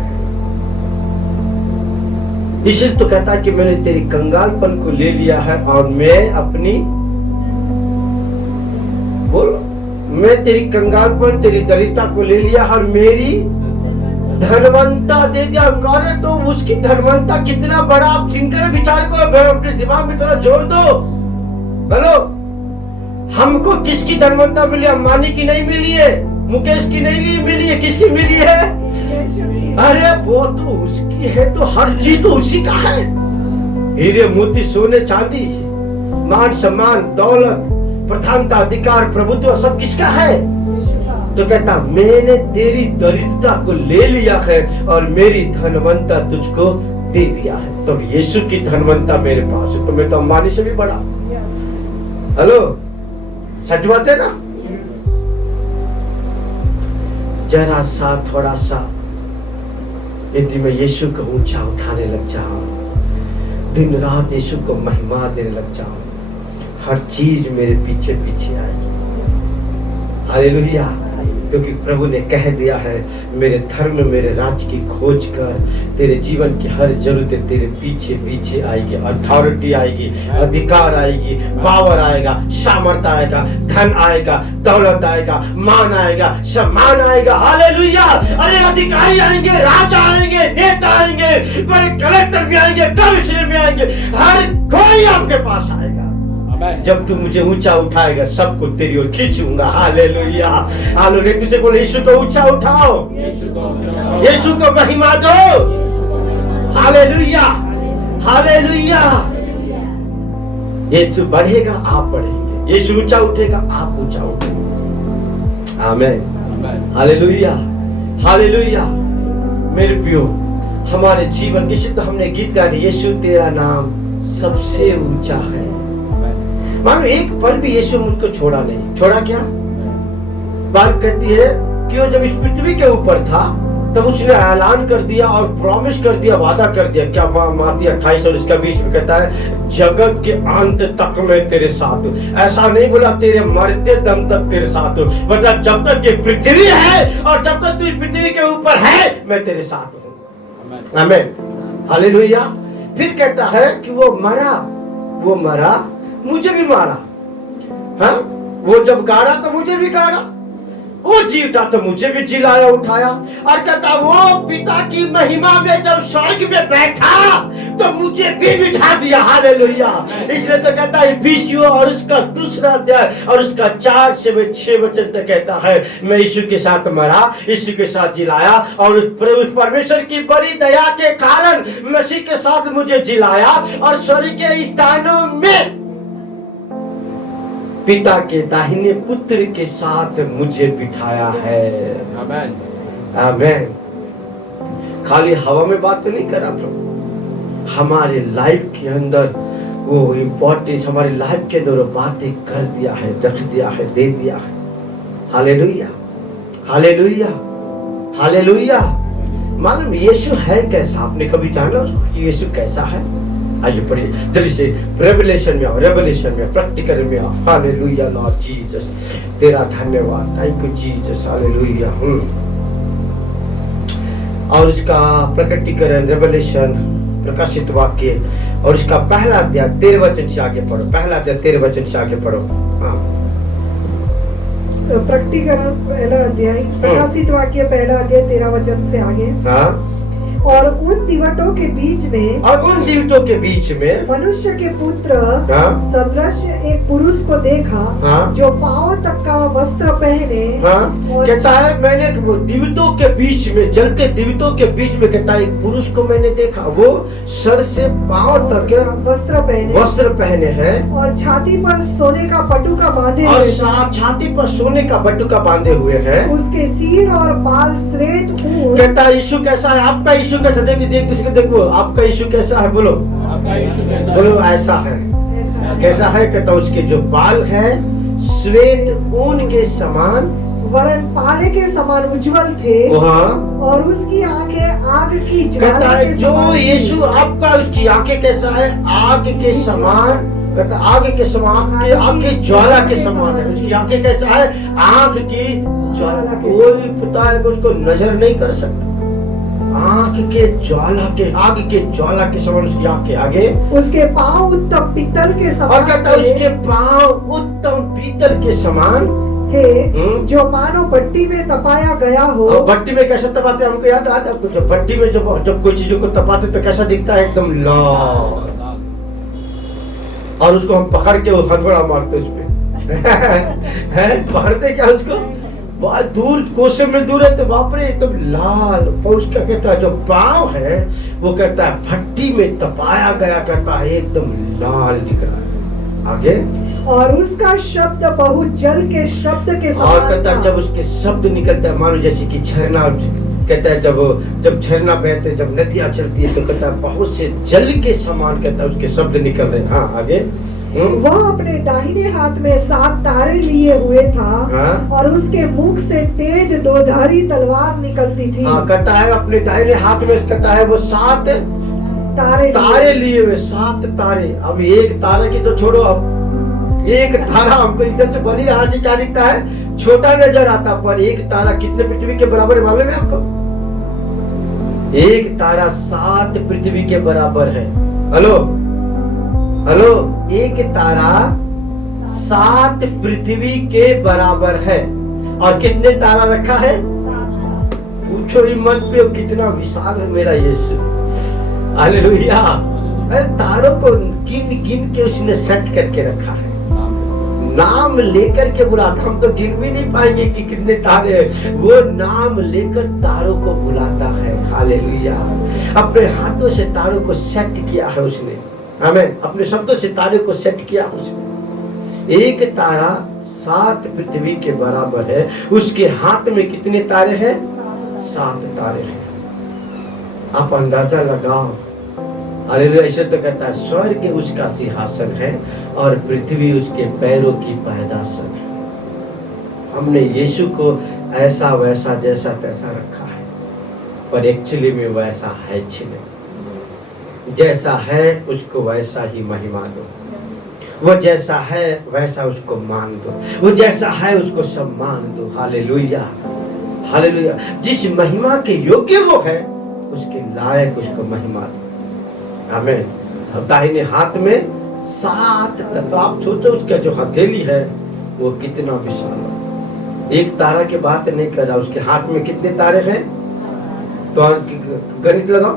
इसलिए तो कहता है कि मैंने तेरी कंगालपन को ले लिया है और मैं अपनी बोलो, मैं तेरी कंगालपन, तेरी दरिद्रता को ले लिया और मेरी धनवंता दे दिया। अरे तो उसकी धनवंता कितना बड़ा आप चिंकर विचार करो, अपने दिमाग में थोड़ा जोड़ दो। बोलो, हमको किसकी धनवंता मिली? अंबानी की नहीं मिली है, मुकेश की नहीं मिली है, किसकी मिली है? अरे वो तो उसकी है, तो हर चीज तो उसी का है। हीरे मोती सोने चांदी, मान सम्मान, दौलत, प्रधानता, अधिकार, प्रभुत्व सब किसका है? तो कहता मैंने तेरी दरिद्रता को ले लिया है और मेरी धनवंता तुझको दे दिया है। तो यीशु की धनवंता मेरे पास है, तो मैं तो अंबानी से भी बड़ा। हेलो, सच बात है ना? जरा सा थोड़ा सा यदि मैं यीशु को ऊंचा उठाने लग जाऊं, दिन रात यीशु को महिमा देने लग जाऊं, हर चीज मेरे पीछे पीछे आएगी। हालेलुया। क्योंकि प्रभु ने कह दिया है मेरे धर्म मेरे राज्य की खोज कर, तेरे जीवन की हर जरूरतें तेरे पीछे पीछे आएगी। अथॉरिटी आएगी, अधिकार आएगी, पावर आएगा, सामर्थ आएगा, धन आएगा, दौलत आएगा, मान आएगा, सम्मान आएगा। हालेलुया। अरे अधिकारी आएंगे, राजा आएंगे, नेता आएंगे, बड़े कलेक्टर भी आएंगे, कमिश्नर भी आएंगे, हर कोई आपके पास आएगा। जब तू मुझे ऊंचा उठाएगा सबको तेरी ओर खींचूंगा। हालेलुया। हालेलुया। तुझे बोले यीशु को ऊंचा उठाओ, यीशु को महिमा दो। हालेलुया। हालेलुया। यीशु बढ़ेगा, आप बढ़ेंगे। यीशु ऊंचा उठेगा, आप ऊंचा उठेंगे। आमीन। हालेलुया। हालेलुया। मेरे प्रियो, हमारे जीवन के सिर्फ हमने गीत गाया, यीशु तेरा नाम सबसे ऊंचा है। मानो एक पल भी यीशु मुझको छोड़ा नहीं। छोड़ा क्या? बात कहती है कि वो जब इस पृथ्वी के ऊपर था तब उसने ऐलान कर दिया और प्रॉमिस कर दिया, वादा कर दिया। क्या माती 28 और इसका 20 में कहता है जगत के अंत तक मैं तेरे साथ हूँ। ऐसा नहीं बोला तेरे मरते दम तक तेरे साथ हूँ, मतलब जब तक ये पृथ्वी है और जब तक तू इस पृथ्वी के ऊपर है मैं तेरे साथ हूँ। आमीन। हालेलुया। फिर कहता है कि वो मरा मुझे भी मारा। हाँ, वो जब गाड़ा तो मुझे भी गाड़ा। वो जी उठा तो मुझे भी जिलाया उठाया। और कहता वो पिता की महिमा में जब स्वर्ग में बैठा तो मुझे भी बिठा दिया। हालेलुया। इसलिए तो कहता है इफिसियों और उसका दूसरा अध्याय और उसका 4 से 6 वचन तक कहता है मैं यीशु के साथ मरा, यीशु के साथ जिलाया और उस परमेश्वर की बड़ी दया के कारण मसीह के साथ मुझे जिलाया और स्वर्ग के स्थानों में पिता के दाहिने पुत्र के साथ मुझे बिठाया है। आमेन। आमेन। खाली हवा में बात तो नहीं करा प्रभु, हमारे लाइफ के अंदर वो इम्पोर्टेंस, हमारे लाइफ के अंदर वो बातें कर दिया है, रख दिया है, दे दिया है। Hallelujah, hallelujah, hallelujah. मालूम यीशु है कैसा? आपने कभी जाना उसको कि यीशु कैसा है? आइए पढ़िए जल्दी से, रेवलेशन में आओ, रेवलेशन में, प्रैक्टिकल में आओ। हालेलुया लॉर्ड जीसस, तेरा धन्यवाद, थैंक यू जीसस, हालेलुया। और उसका प्रकटीकरण, रेवलेशन, प्रकाशित वाक्य और उसका पहला अध्याय 13 वचन से आगे पढ़ो। पहला अध्याय 13 वचन से आगे पढ़ो। हाँ, प्रकटीकरण पहला अध्याय, प्रकाशित वाक्य पहला अध्याय 13 वचन से आगे। हाँ। और उन दिवटों के बीच में, और उन दिवटों के बीच में मनुष्य के पुत्र हाँ? सदृश एक पुरुष को देखा हाँ? जो पांव तक का वस्त्र पहने। हाँ? और कहता है मैंने वो दिवटों के बीच में, जलते दिवटों के बीच में, कहता है एक पुरुष को मैंने देखा, वो सर से पांव तक वस्त्र पहने हैं और छाती पर सोने का पटुका बांधे और हुए, छाती पर सोने का बटुका बांधे हुए हैं। उसके सिर और बाल श्वेत ऊन। कहता है यीशु कैसा है? आपका यीशु कैसा? देखो आपका यीशु कैसा है? बोलो, आपका यीशु कैसा है? बोलो ऐसा है। कैसा है? कहता उसके जो बाल है श्वेत ऊन के समान, वरन पाले के समान उज्जवल थे। हाँ। और उसकी आंखें आग की कहता ज्वाला है के जो समान थी। यीशु आपका, उसकी आंखें कैसा है? आग के समान। कहता आग के समान, आग की ज्वाला के समान है। उसकी आंखें कैसा है? आग की ज्वाला। कोई पता है उसको नजर नहीं कर सकता। आग के ज्वाला के, आग के ज्वाला के समान उसकी आंखें। आगे उसके पांव उत्तम पीतल के और समान कहता उसके पांव उत्तम पीतल के समान थे, जो मानो भट्टी में तपाया गया हो। और भट्टी में कैसे तपाते? हमको याद आता है आपको, भट्टी में जब कोई चीजों को तपाते तो कैसा दिखता है? एकदम लाल। और उसको हम पकड़ के वो हथौड़ा मारते उस पे हैं, पकड़ते क्या उसको? बहुत दूर, कोसे में दूर है तो बाप रे एकदम लाल। और उसका कहता है जो पाँव है वो कहता है भट्टी में तपाया गया, कहता है एकदम लाल दिख रहा है। आगे और उसका शब्द बहुत जल के शब्द के और समान कहता है था। जब उसके शब्द निकलते हैं मानो जैसे कि झरना, कहता है जब झरना बहते, जब नदियां चलती है तो कहता है बहुत से जल के समान, कहता है उसके शब्द निकल रहे हैं। हाँ आगे। वह अपने दाहिने हाथ में 7 तारे लिए हुए था। हाँ? और उसके मुख से तेज 2धारी तलवार निकलती थी। हाँ, कहता है अपने दाहिने हाथ में, कहता है वो 7 तारे लिए हुए, 7 तारे। अब एक तारे की तो छोड़ो, अब एक तारा हमको इधर से बड़ी यहाँ से क्या दिखता है? छोटा नजर आता, पर एक तारा कितने पृथ्वी के बराबर है मालूम है आपको? एक तारा 7 पृथ्वी के बराबर है। हेलो हेलो, एक तारा 7 पृथ्वी के बराबर है। और कितने तारा रखा है? पूछो ही मत पे, कितना विशाल है मेरा यीशु। हालेलुया। अरे तारों को गिन गिन के उसने सेट करके रखा है, नाम लेकर के बुलाता। हम तो गिन भी नहीं पाएंगे कि कितने तारे हैं। वो नाम लेकर तारों को बुलाता है। हालेलुया। अपने हाथों से तारों को सेट किया है उसने। हमें अपने शब्दों से तारे को सेट किया उसने। एक तारा 7 पृथ्वी के बराबर है। उसके हाथ में कितने तारे हैं? 7 तारे हैं। आप अंदाजा लगाओ। हालेलुया। ऐसे तो कहता है स्वर्ग उसका सिंहासन है और पृथ्वी उसके पैरों की पैदासन है। हमने यीशु को ऐसा वैसा जैसा तैसा रखा है, पर एक्चुअली में वैसा है नहीं। जैसा है उसको वैसा ही महिमा दो। वो जैसा है वैसा उसको मान दो। वो जैसा है उसको सम्मान दो। Hallelujah, hallelujah. जिस महिमा के योग्य वो है उसके लायक उसको महिमा दो। आमीन। दाहिने हाथ में 7 तत्व। आप सोचो उसका जो हथेली है वो कितना विशाल है। एक तारा की बात नहीं कर रहा, उसके हाथ में कितने तारे हैं? तो गणित लगाओ,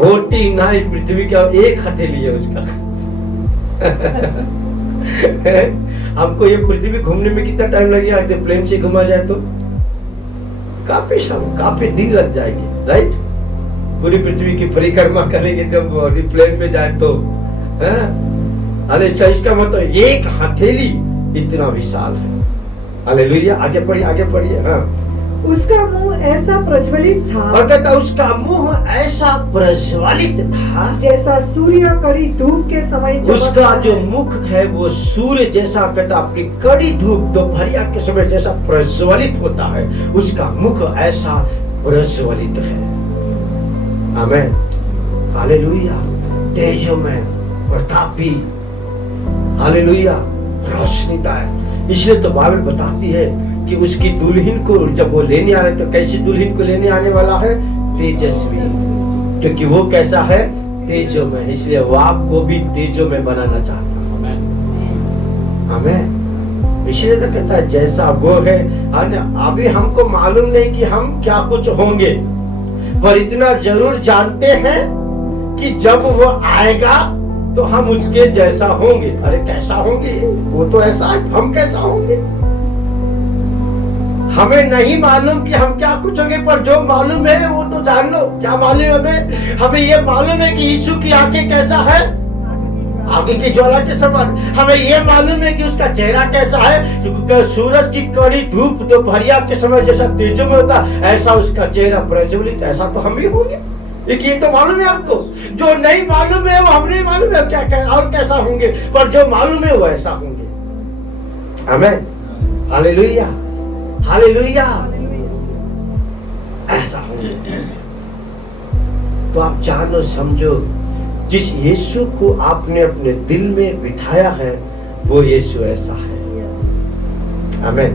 49 पृथ्वी का एक हथेली है उसका। हमको ये पृथ्वी घूमने में कितना टाइम लगेगा? अगर प्लेन से घुमा जाए तो काफी दिन लग जाएगी, राइट? पूरी पृथ्वी की परिक्रमा करेंगे जब प्लेन में जाए तो। अरे इसका मतलब एक हथेली इतना विशाल है। हालेलुया। आगे पढ़िए। हाँ, उसका मुंह ऐसा प्रज्वलित था, और कहता उसका मुंह ऐसा प्रज्वलित था जैसा सूर्य कड़ी धूप के समय चमकता उसका जो है। मुख है वो सूर्य जैसा, कहता अपनी कड़ी धूप दोपहरिया के समय जैसा प्रज्वलित होता है, उसका मुख ऐसा प्रज्वलित है। आमीन। हालेलुया। तेजोमय, प्रतापी, हालेलुया, रोशनीता है। इसलिए तो बाइबल बताती है कि उसकी दुल्हन को जब वो लेने आ रहे तो कैसी दुल्हन को लेने आने वाला है? तेजस्वी, क्योंकि वो कैसा है? तेजोमय। इसलिए वो आपको भी तेजोमय बनाना चाहता है। आमीन। इसलिए तो कहता है जैसा वो है। अभी हमको मालूम नहीं कि हम क्या कुछ होंगे, पर इतना जरूर जानते हैं कि जब वो आएगा तो हम उसके जैसा होंगे। अरे कैसा होंगे? वो तो ऐसा है, हम कैसा होंगे? हमें नहीं मालूम कि हम क्या कुछ होंगे, पर जो मालूम है वो तो जान लो। क्या मालूम है हमें? हमें ये मालूम है कि यीशु की आंखें कैसा है? आगे की ज्वाला के समान। हमें ये मालूम है कि उसका चेहरा कैसा है? क्योंकि सूरज की कड़ी धूप दोपहरिया के समय जैसा तेजो में होता, ऐसा उसका चेहरा प्रज्वलित, ऐसा तो हम भी होंगे। ये तो मालूम है आपको। जो नहीं मालूम है वो हम नहीं मालूम है क्या और कैसा होंगे, पर जो मालूम है वो ऐसा होंगे। आमीन। हालेलुया। हालेलुया। ऐसा होंगे। तो आप जानो समझो, जिस यीशु को आपने अपने दिल में बिठाया है वो यीशु ऐसा है। आमीन।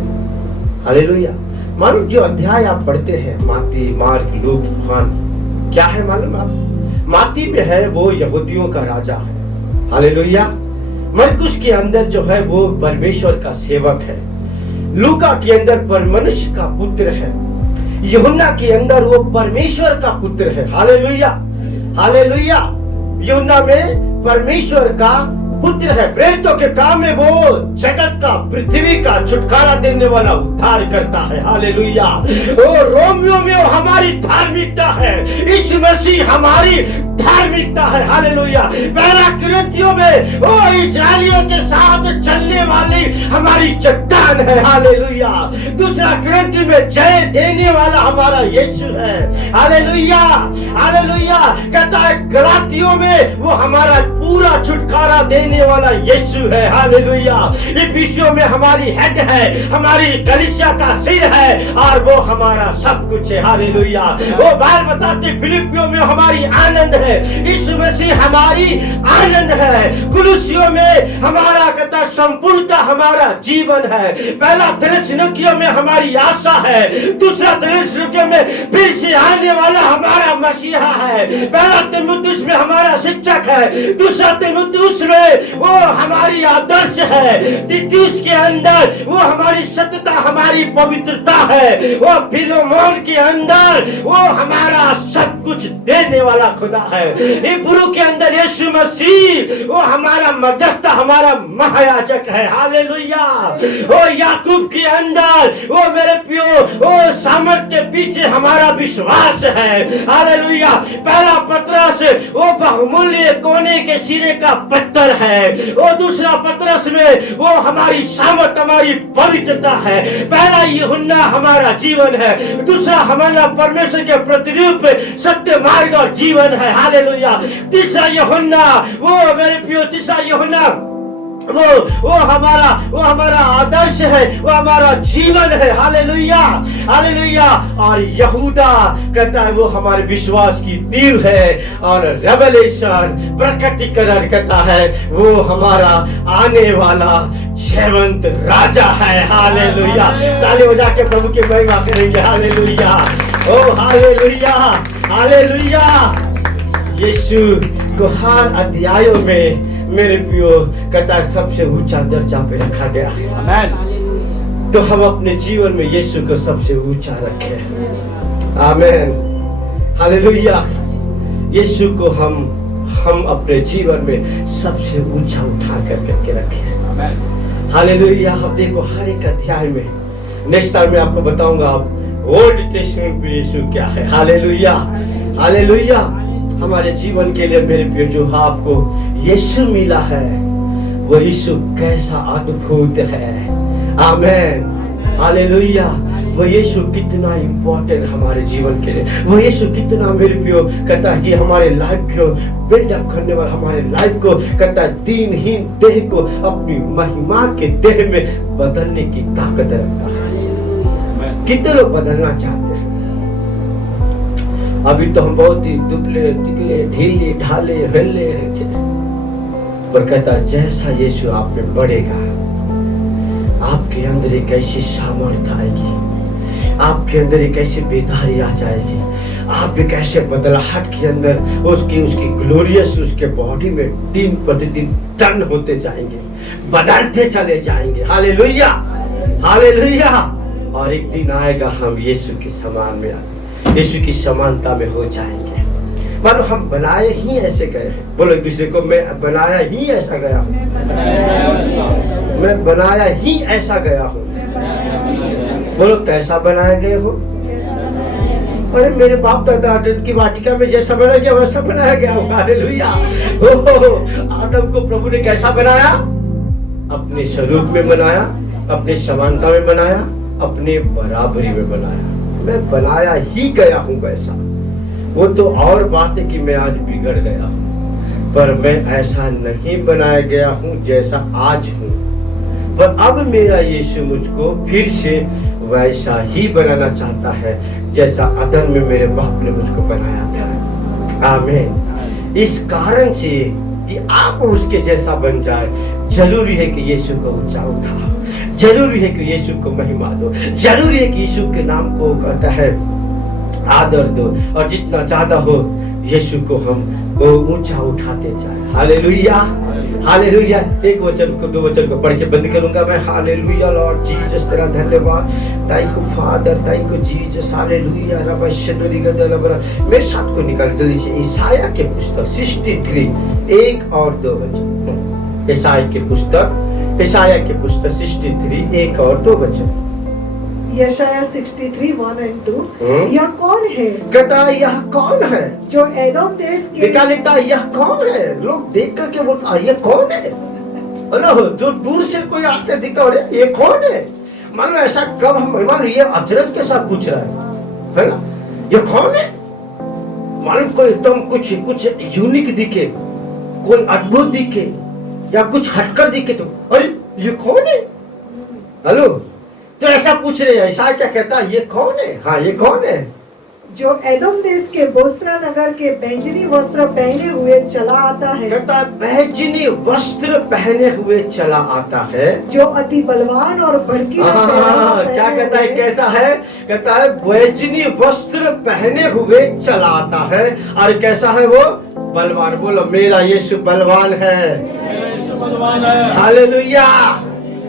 हालेलुया। मालूम जो अध्याय आप पढ़ते हैं, माती, मार्क, लूक, यूहन्ना, क्या है मालूम आप? माती में है वो यहूदियों का राजा है। हालेलुया। मरकुस के अंदर जो है वो परमेश्वर का सेवक है। लूका के अंदर मनुष्य का पुत्र है। यूहन्ना के अंदर वो परमेश्वर का पुत्र है। हालेलुया। हालेलुया। यूहन्ना में परमेश्वर का पुत्र है। प्रेरितों के काम में वो जगत का, पृथ्वी का छुटकारा देने वाला उद्धार करता है। हालेलुया। ओ रोमियो में वो हमारी धार्मिकता है, यीशु मसीह हमारी धार्मिकता है। हालेलुया। पहला कुरिन्थियों में वो इस्राएलियों के साथ चलने वाली हमारी चट्टान है। हालेलुया। दूसरा कुरिन्थी में जय देने वाला हमारा यीशु है। हालेलुया। हालेलुया। कहता है गलातियों में वो हमारा पूरा छुटकारा देने वाला यीशु है। हालेलुया। इफिसियों में हमारी हेड है, हमारी कलीसिया का सिर है और वो हमारा सब कुछ है। हालेलुया। वो बात बताते फिलिपियों में हमारी आनंद है, यीशु मसीह हमारी आनंद है। कुलुसियों में हमारा कहता संपूर्णता हमारा जीवन है। पहला थिस्सलुनीकियों में हमारी आशा है। दूसरा थिस्सलुनीकियों में फिर से आने वाला हमारा मसीहा है। पहला तीमुथियुस में हमारा शिक्षक है। दूसरा तीमुथियुस में वो हमारी आदर्श है। तीतुस के अंदर वो हमारी सत्यता, हमारी पवित्रता है। वो फिलोमोन के अंदर वो हमारा सब कुछ देने वाला खुदा है। इब्रू के अंदर यीशु मसीह वो हमारा मध्यस्थ, हमारा महायाजक है। हालेलुया। वो याकूब के अंदर वो मेरे प्रियो वो सामर्थ के पीछे हमारा विश्वास है। हालेलुया। पहला पतरस वो बहुमूल्य कोने के सिरे का पत्थर है। वो दूसरा पतरस में वो हमारी सामर्थ, हमारी पवित्रता है। पहला यूहन्ना हमारा जीवन है। दूसरा हमारा परमेश्वर के प्रतिरूप सत्य मार्ग और जीवन है। हालेलुया। तीसरा यूहन्ना वो मेरे प्रियो तीसरा यूहन्ना वो हमारा आदर्श है, वो हमारा जीवन है। हालेलुया। हालेलुया। और यहूदा कहता है वो हमारे विश्वास की नींव है। और रेवलेशन प्रकटीकरण कहता है वो हमारा आने वाला जीवंत राजा है। हालेलुया। ताली बजा के प्रभु की महिमा करेंगे। हालेलुया। ओ हालेलुया। हालेलुया। यीशु को हर अध्यायों में मेरे प्रियो कहता है सबसे ऊंचा दर्जा पे रखा गया। Amen. तो हम अपने जीवन में यीशु को सबसे ऊंचा रखें। आमीन, हालेलुया। यीशु को हम अपने जीवन में सबसे ऊंचा उठा करके रखें। Amen. हालेलुया। हम देखो हर एक अध्याय में नेक्स्ट टाइम मैं आपको बताऊंगा ओल्ड टेस्टमेंट में यीशु क्या है। Hallelujah, hallelujah. हमारे जीवन के लिए मेरे प्रिय जो आपको यीशु मिला है वो यीशु कैसा अद्भुत है। आमीन, हालेलुया। वो यीशु कितना इम्पोर्टेंट हमारे जीवन के लिए, वो यीशु कितना मेरे प्रियो कहता है कि हमारे लाइफ को बिल्डअप करने वाला, हमारे लाइफ को कहता है दीनहीन देह को अपनी महिमा के देह में बदलने की ताकत रखता है। कितने लोग बदलना चाहते हैं? अभी तो हम बहुत ही दुबले तिकले ढीले ढाले हल्ले पर कहता है जैसा यीशु आप में बढ़ेगा आपके अंदर एक ऐसी सामर्थ्य आएगी, आपके अंदर एक ऐसी बेदारी आ जाएगी, आप एक ऐसे बदलाहट के अंदर उसकी ग्लोरियस उसके बॉडी में दिन प्रतिदिन टन होते जाएंगे, बदलते चले जाएंगे। Hallelujah, hallelujah. और एक दिन आएगा हम यीशु के समान में यीशु की समानता में हो जाएंगे। मानो हम बनाए ही ऐसे गए हैं। बोलो एक दूसरे को, मैं बनाया ही ऐसा गया हूँ, मैं बनाया ही ऐसा गया हूँ। बोलो कैसा बनाए गए हो? अरे मेरे बाप दादा की वाटिका में जैसा बनाया गया वैसा बनाया गया होगा। हालेलुया। आदम को प्रभु ने कैसा बनाया? अपने स्वरूप में बनाया, अपने समानता में बनाया, अपने बराबरी में बनाया। मैं बनाया ही गया हूँ वैसा। वो तो और बात है कि मैं आज बिगड़ गया हूँ, पर मैं ऐसा नहीं बनाया गया हूँ जैसा आज हूँ। पर अब मेरा यीशु मुझको फिर से वैसा ही बनाना चाहता है जैसा अदन में मेरे बाप ने मुझको बनाया था। आमीन। इस कारण से कि आप उसके जैसा बन जाए, जरूरी है कि यीशु को ऊंचा उठाओ, जरूरी है कि यीशु को महिमा दो, जरूरी है कि यीशु के नाम को कहता है आदर दो, और जितना ज्यादा हो यीशु को हम वो ऊंचा उठाते जाए। Hallelujah, hallelujah. एक वचन को दो वचन को पढ़ के बंद करूंगा मैं। हालेलुया लॉर्ड जीसस, तेरा धन्यवाद। Thank you father, thank you Jesus. Hallelujah. रब शदोरी गदलबरा। मेरे साथ को निकाल जल्दी से ईसाया के पुस्तक 63 1 और 2 वचन। ईसाया के पुस्तक 63 1 और 2 वचन। यशाया 63 1 and 2। यह कौन है? कहता है यह कौन है जो एदोम देश के लिखा लिखता है यह कौन है? लोग देख करके बोलता ये कौन है? हेलो, जो दूर से कोई आके दिखता है ये कौन है? मानो ऐसा कब हम मानो ये अजरत के साथ पूछ रहा है ना, ये कौन है? मानो कोई एकदम कुछ यूनिक दिखे, कोई अद्भुत दिखे या कुछ हटकर दिखे तो अरे ये कौन है? हेलो, तो ऐसा पूछ रहे हैं। ऐसा क्या कहता है ये कौन है? हाँ, ये कौन है? जो एदोम देश के बोस्रा नगर के बैंजनी वस्त्र पहने हुए चला आता है। कहता है बैंजनी वस्त्र पहने हुए चला आता है, जो अति बलवान और भड़कीला क्या कहता है? कैसा है? कहता है बैंजनी वस्त्र पहने हुए चला आता है, और कैसा है वो? बलवान। बोलो मेरा यीशु बलवान है। Hallelujah,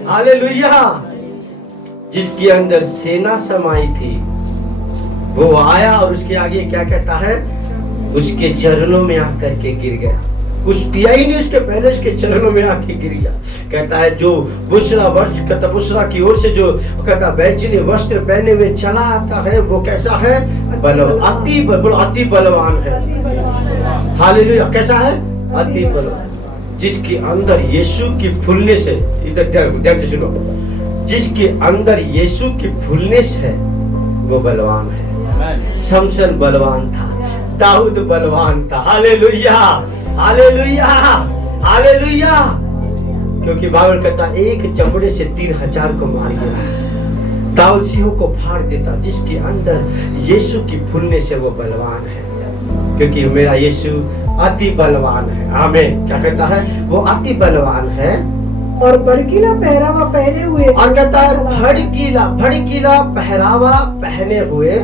hallelujah. जिसके अंदर सेना समाई थी वो आया और उसके आगे क्या कहता है? उसके चरणों में आकर के गिर गया। कुछ किया ही नहीं उसके पहले, उसके चरणों में आके गिर गया। कहता है जो बुशरा वर्ष कहता बुशरा की ओर से जो कहता बैंजनी वस्त्र पहने हुए चला आता है वो कैसा है? अति बलवान है। हालेलुया। कैसा है? अति बलवान। जिसके अंदर यीशु की फुलनेस है, इधर ध्यान से सुनो, जिसके अंदर यीशु की फुलनेस है वो बलवान है। शमसन बलवान था, दाऊद बलवान था। Hallelujah, hallelujah, hallelujah. क्योंकि बाइबल कहता एक चमड़े से 3000 को मार गिरा, दाऊद सिंहों को फाड़ देता। जिसके अंदर यीशु की फुलनेस है वो बलवान है, क्योंकि मेरा यीशु अति बलवान है। आमीन। क्या कहता है? वो अति बलवान है और भड़कीला पहरावा पहने हुए, और कहता है भड़कीला पहरावा पहने हुए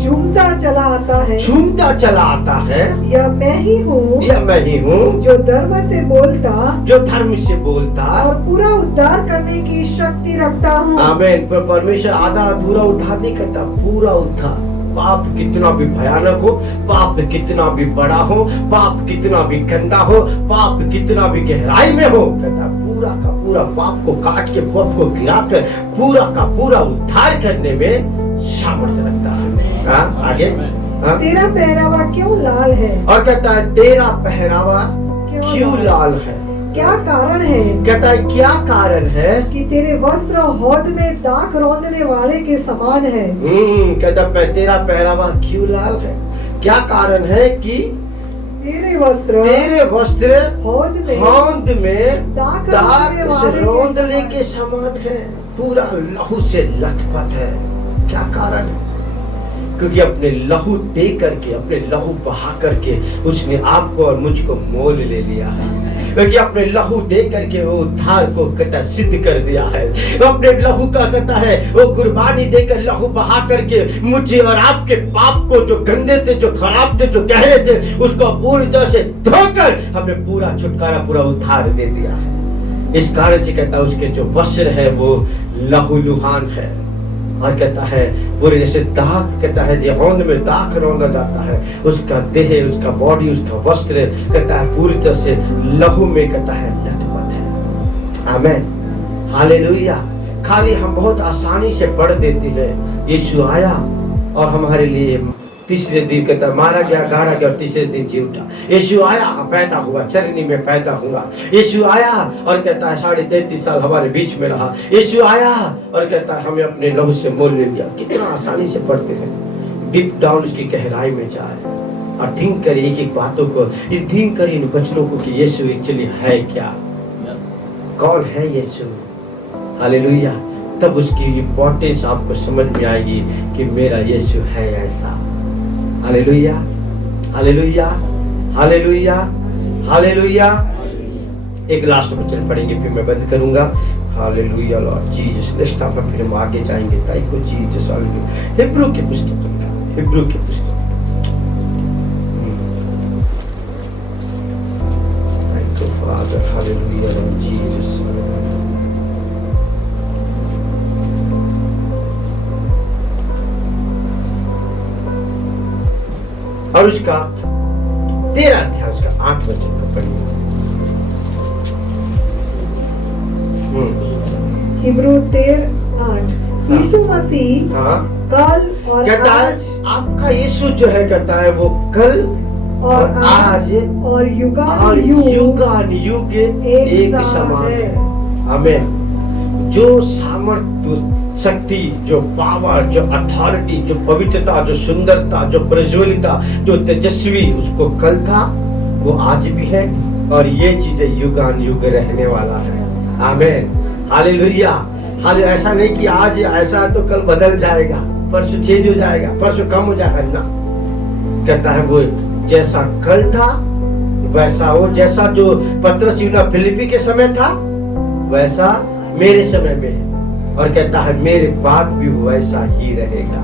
झूमता चला आता है, झूमता चला आता है, यह मैं ही हूँ यह मैं ही हूँ जो धर्म से बोलता जो धर्म से बोलता और पूरा उद्धार करने की शक्ति रखता हूँ। आमीन। पर परमेश्वर आधा अधूरा उद्धार नहीं करता, पूरा उद्धार। पाप कितना भी भयानक हो, पाप कितना भी बड़ा हो, पाप कितना भी गंदा हो, पाप कितना भी गहराई में हो, कहता पूरा का पूरा पाप को काट के, पाप को गिरा कर पूरा का पूरा उद्धार करने में सामर्थ्य रखता है। हाँ, आगे। हाँ? तेरा पहरावा क्यों लाल है? और कहता है तेरा पहरावा क्यों लाल है? क्या कारण है? कहता है क्या कारण है कि तेरे वस्त्र हौद में दाख रौंदने वाले के समान है। कहता है तेरा पहरावा क्यों लाल है? क्या कारण है कि तेरे वस्त्र हौद में दाख दाग रौंदने के समान है, पूरा लहू से लथपथ है। क्या कारण है? क्योंकि अपने लहू दे करके, अपने लहू बहा करके उसने आपको और मुझको मोल ले लिया है। क्योंकि अपने लहू दे करके वो उद्धार को कहता सिद्ध कर दिया है। वो अपने लहू का कहता है वो कुर्बानी देकर, लहू बहा करके मुझे और आपके पाप को, जो गंदे थे, जो खराब थे, जो गहरे थे, उसको पूरी तरह से धोकर हमें पूरा छुटकारा, पूरा उद्धार दे दिया है। इस कारण से कहता है उसके जो वस्त्र है वो लहूलुहान है। और कहता है पूरे जैसे दाग, कहता है जो हौद में दाग रौंदा जाता है, उसका देह, उसका बॉडी, उसका वस्त्र कहता है पूरी तरह से लहू में कहता है लथपथ है। आमीन, हालेलुया। खाली हम बहुत आसानी से पढ़ देते हैं यीशु आया और हमारे लिए तीसरे दिन कहता है मारा गया, गाड़ा गया और तीसरे दिन जी उठा। यीशु आया, पैदा हुआ, चरनी में पैदा हुआ। यीशु आया और कहता है 33.5 साल हमारे बीच में रहा। यीशु आया और कहता है हमें अपने लहू से मोल ले लिया। कितना आसानी से पढ़ते हैं। डीप डाउन उसकी गहराई में जाए और थिंक करें एक एक बातों को, थिंक करें इन वचनों को कि यीशु एक्चुअली है क्या, कौन है यीशु। हालेलुया। तब उसकी इंपॉर्टेंस आपको समझ में आएगी कि मेरा यीशु है ऐसा। Hallelujah, hallelujah, hallelujah, hallelujah. एक लास्ट वचन पढ़ेंगे फिर मैं बंद करूंगा। Hallelujah Lord Jesus. Next time फिर हम आगे जाएंगे। Thank you Jesus. Hallelujah. Hebrew की पुस्तक का, हिब्रू की पुस्तक। Thank you father. Hallelujah Lord Jesus. और उसका 13 अध्याय उसका 8 वचन को पढ़िए। हिब्रू 13:8। यीशु मसीह कल और कहता है आज आपका यीशु जो है कहता है वो कल और आज और युगानुयुग एक समान है। आमीन। जो सामर्थ्य, जो शक्ति, जो पावर, जो अथॉरिटी, जो पवित्रता, जो सुंदरता, जो प्रज्वलिता, जो तेजस्वी उसको कल था वो आज भी है और ये चीजें युगानुयुग रहने वाला है। आमीन, हालेलुया। हाल ऐसा नहीं कि आज ऐसा तो कल बदल जाएगा, परसों चेंज हो जाएगा, परसों कम हो जाएगा ना। कहता है वो जैसा कल था वैसा हो, जैसा जो पतरस फिलिप्पी के समय था वैसा मेरे समय में है। और कहता है मेरे बाद भी वैसा ही रहेगा।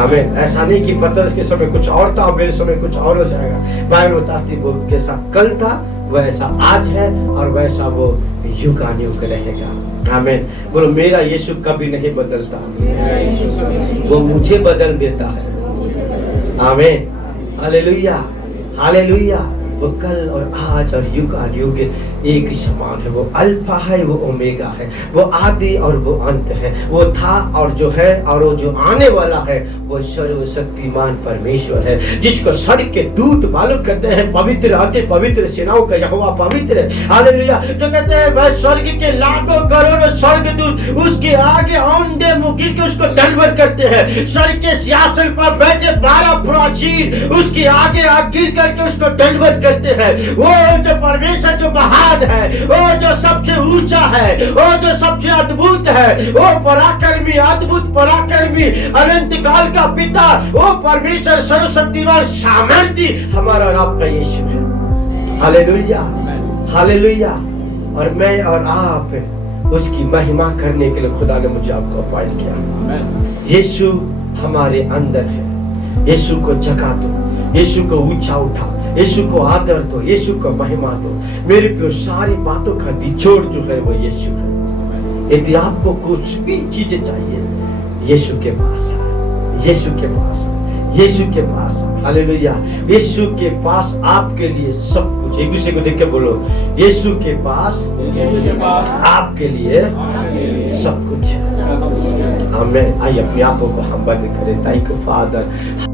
आमीन। ऐसा नहीं कि पतरस के समय कुछ और था और मेरे समय कुछ और हो जाएगा। बाइबल बताती वो जैसा कल था वैसा आज है और वैसा वो युगानुयुग रहेगा। आमीन। बोलो मेरा यीशु कभी नहीं बदलता, वो मुझे बदल देता है। आमीन, हालेलुया, हालेलुया। वो कल और आज और युगानुयुग एक समान है। वो अल्फा है, वो ओमेगा है, वो आदि और वो अंत है, वो था और जो है और वो जो आने वाला है। वो सर्वशक्तिमान परमेश्वर है जिसको स्वर्ग के दूत मालूम करते हैं पवित्र, अति पवित्र सेनाओं का यहोवा पवित्र है। हालेलुया। जो कहते हैं वह स्वर्ग के लाखों करोड़ों स्वर्गदूत उसके आगे औंधे मुंह गिर के उसको दंडवत करते हैं। स्वर्ग के सिंहासन पर बैठे 12 प्राचीन उसके आगे गिर करके उसको दंडवत करते हैं। वो जो परमेश्वर जो महान है, वो जो सबसे ऊंचा है, वो जो सबसे अद्भुत है, वो पराक्रमी, अद्भुत पराक्रमी, अनंत काल का पिता, वो परमेश्वर सर्वशक्तिमान सामर्थी हमारा और आपका यीशु है। Hallelujah, hallelujah. और मैं और आप उसकी महिमा करने के लिए खुदा ने मुझे आपको अपॉइंट किया। यीशु हमारे अंदर है। यीशु को जगा दो, यीशु को ऊंचा उठा, यीशु को आदर दो, यीशु को महिमा दो। मेरे प्रियो सारी बातों का निचोड़ जो है वो यीशु है। यदि आपको कुछ भी चीजें चाहिए, यीशु के पास है, यीशु के पास है, यीशु के पास है। हालेलुया। यीशु के पास आपके लिए सब कुछ। एक दूसरे को देख के बोलो, यीशु के पास आपके लिए सब कुछ है। हमें आइए अपने आपों को हम बंद करें। Thank you father.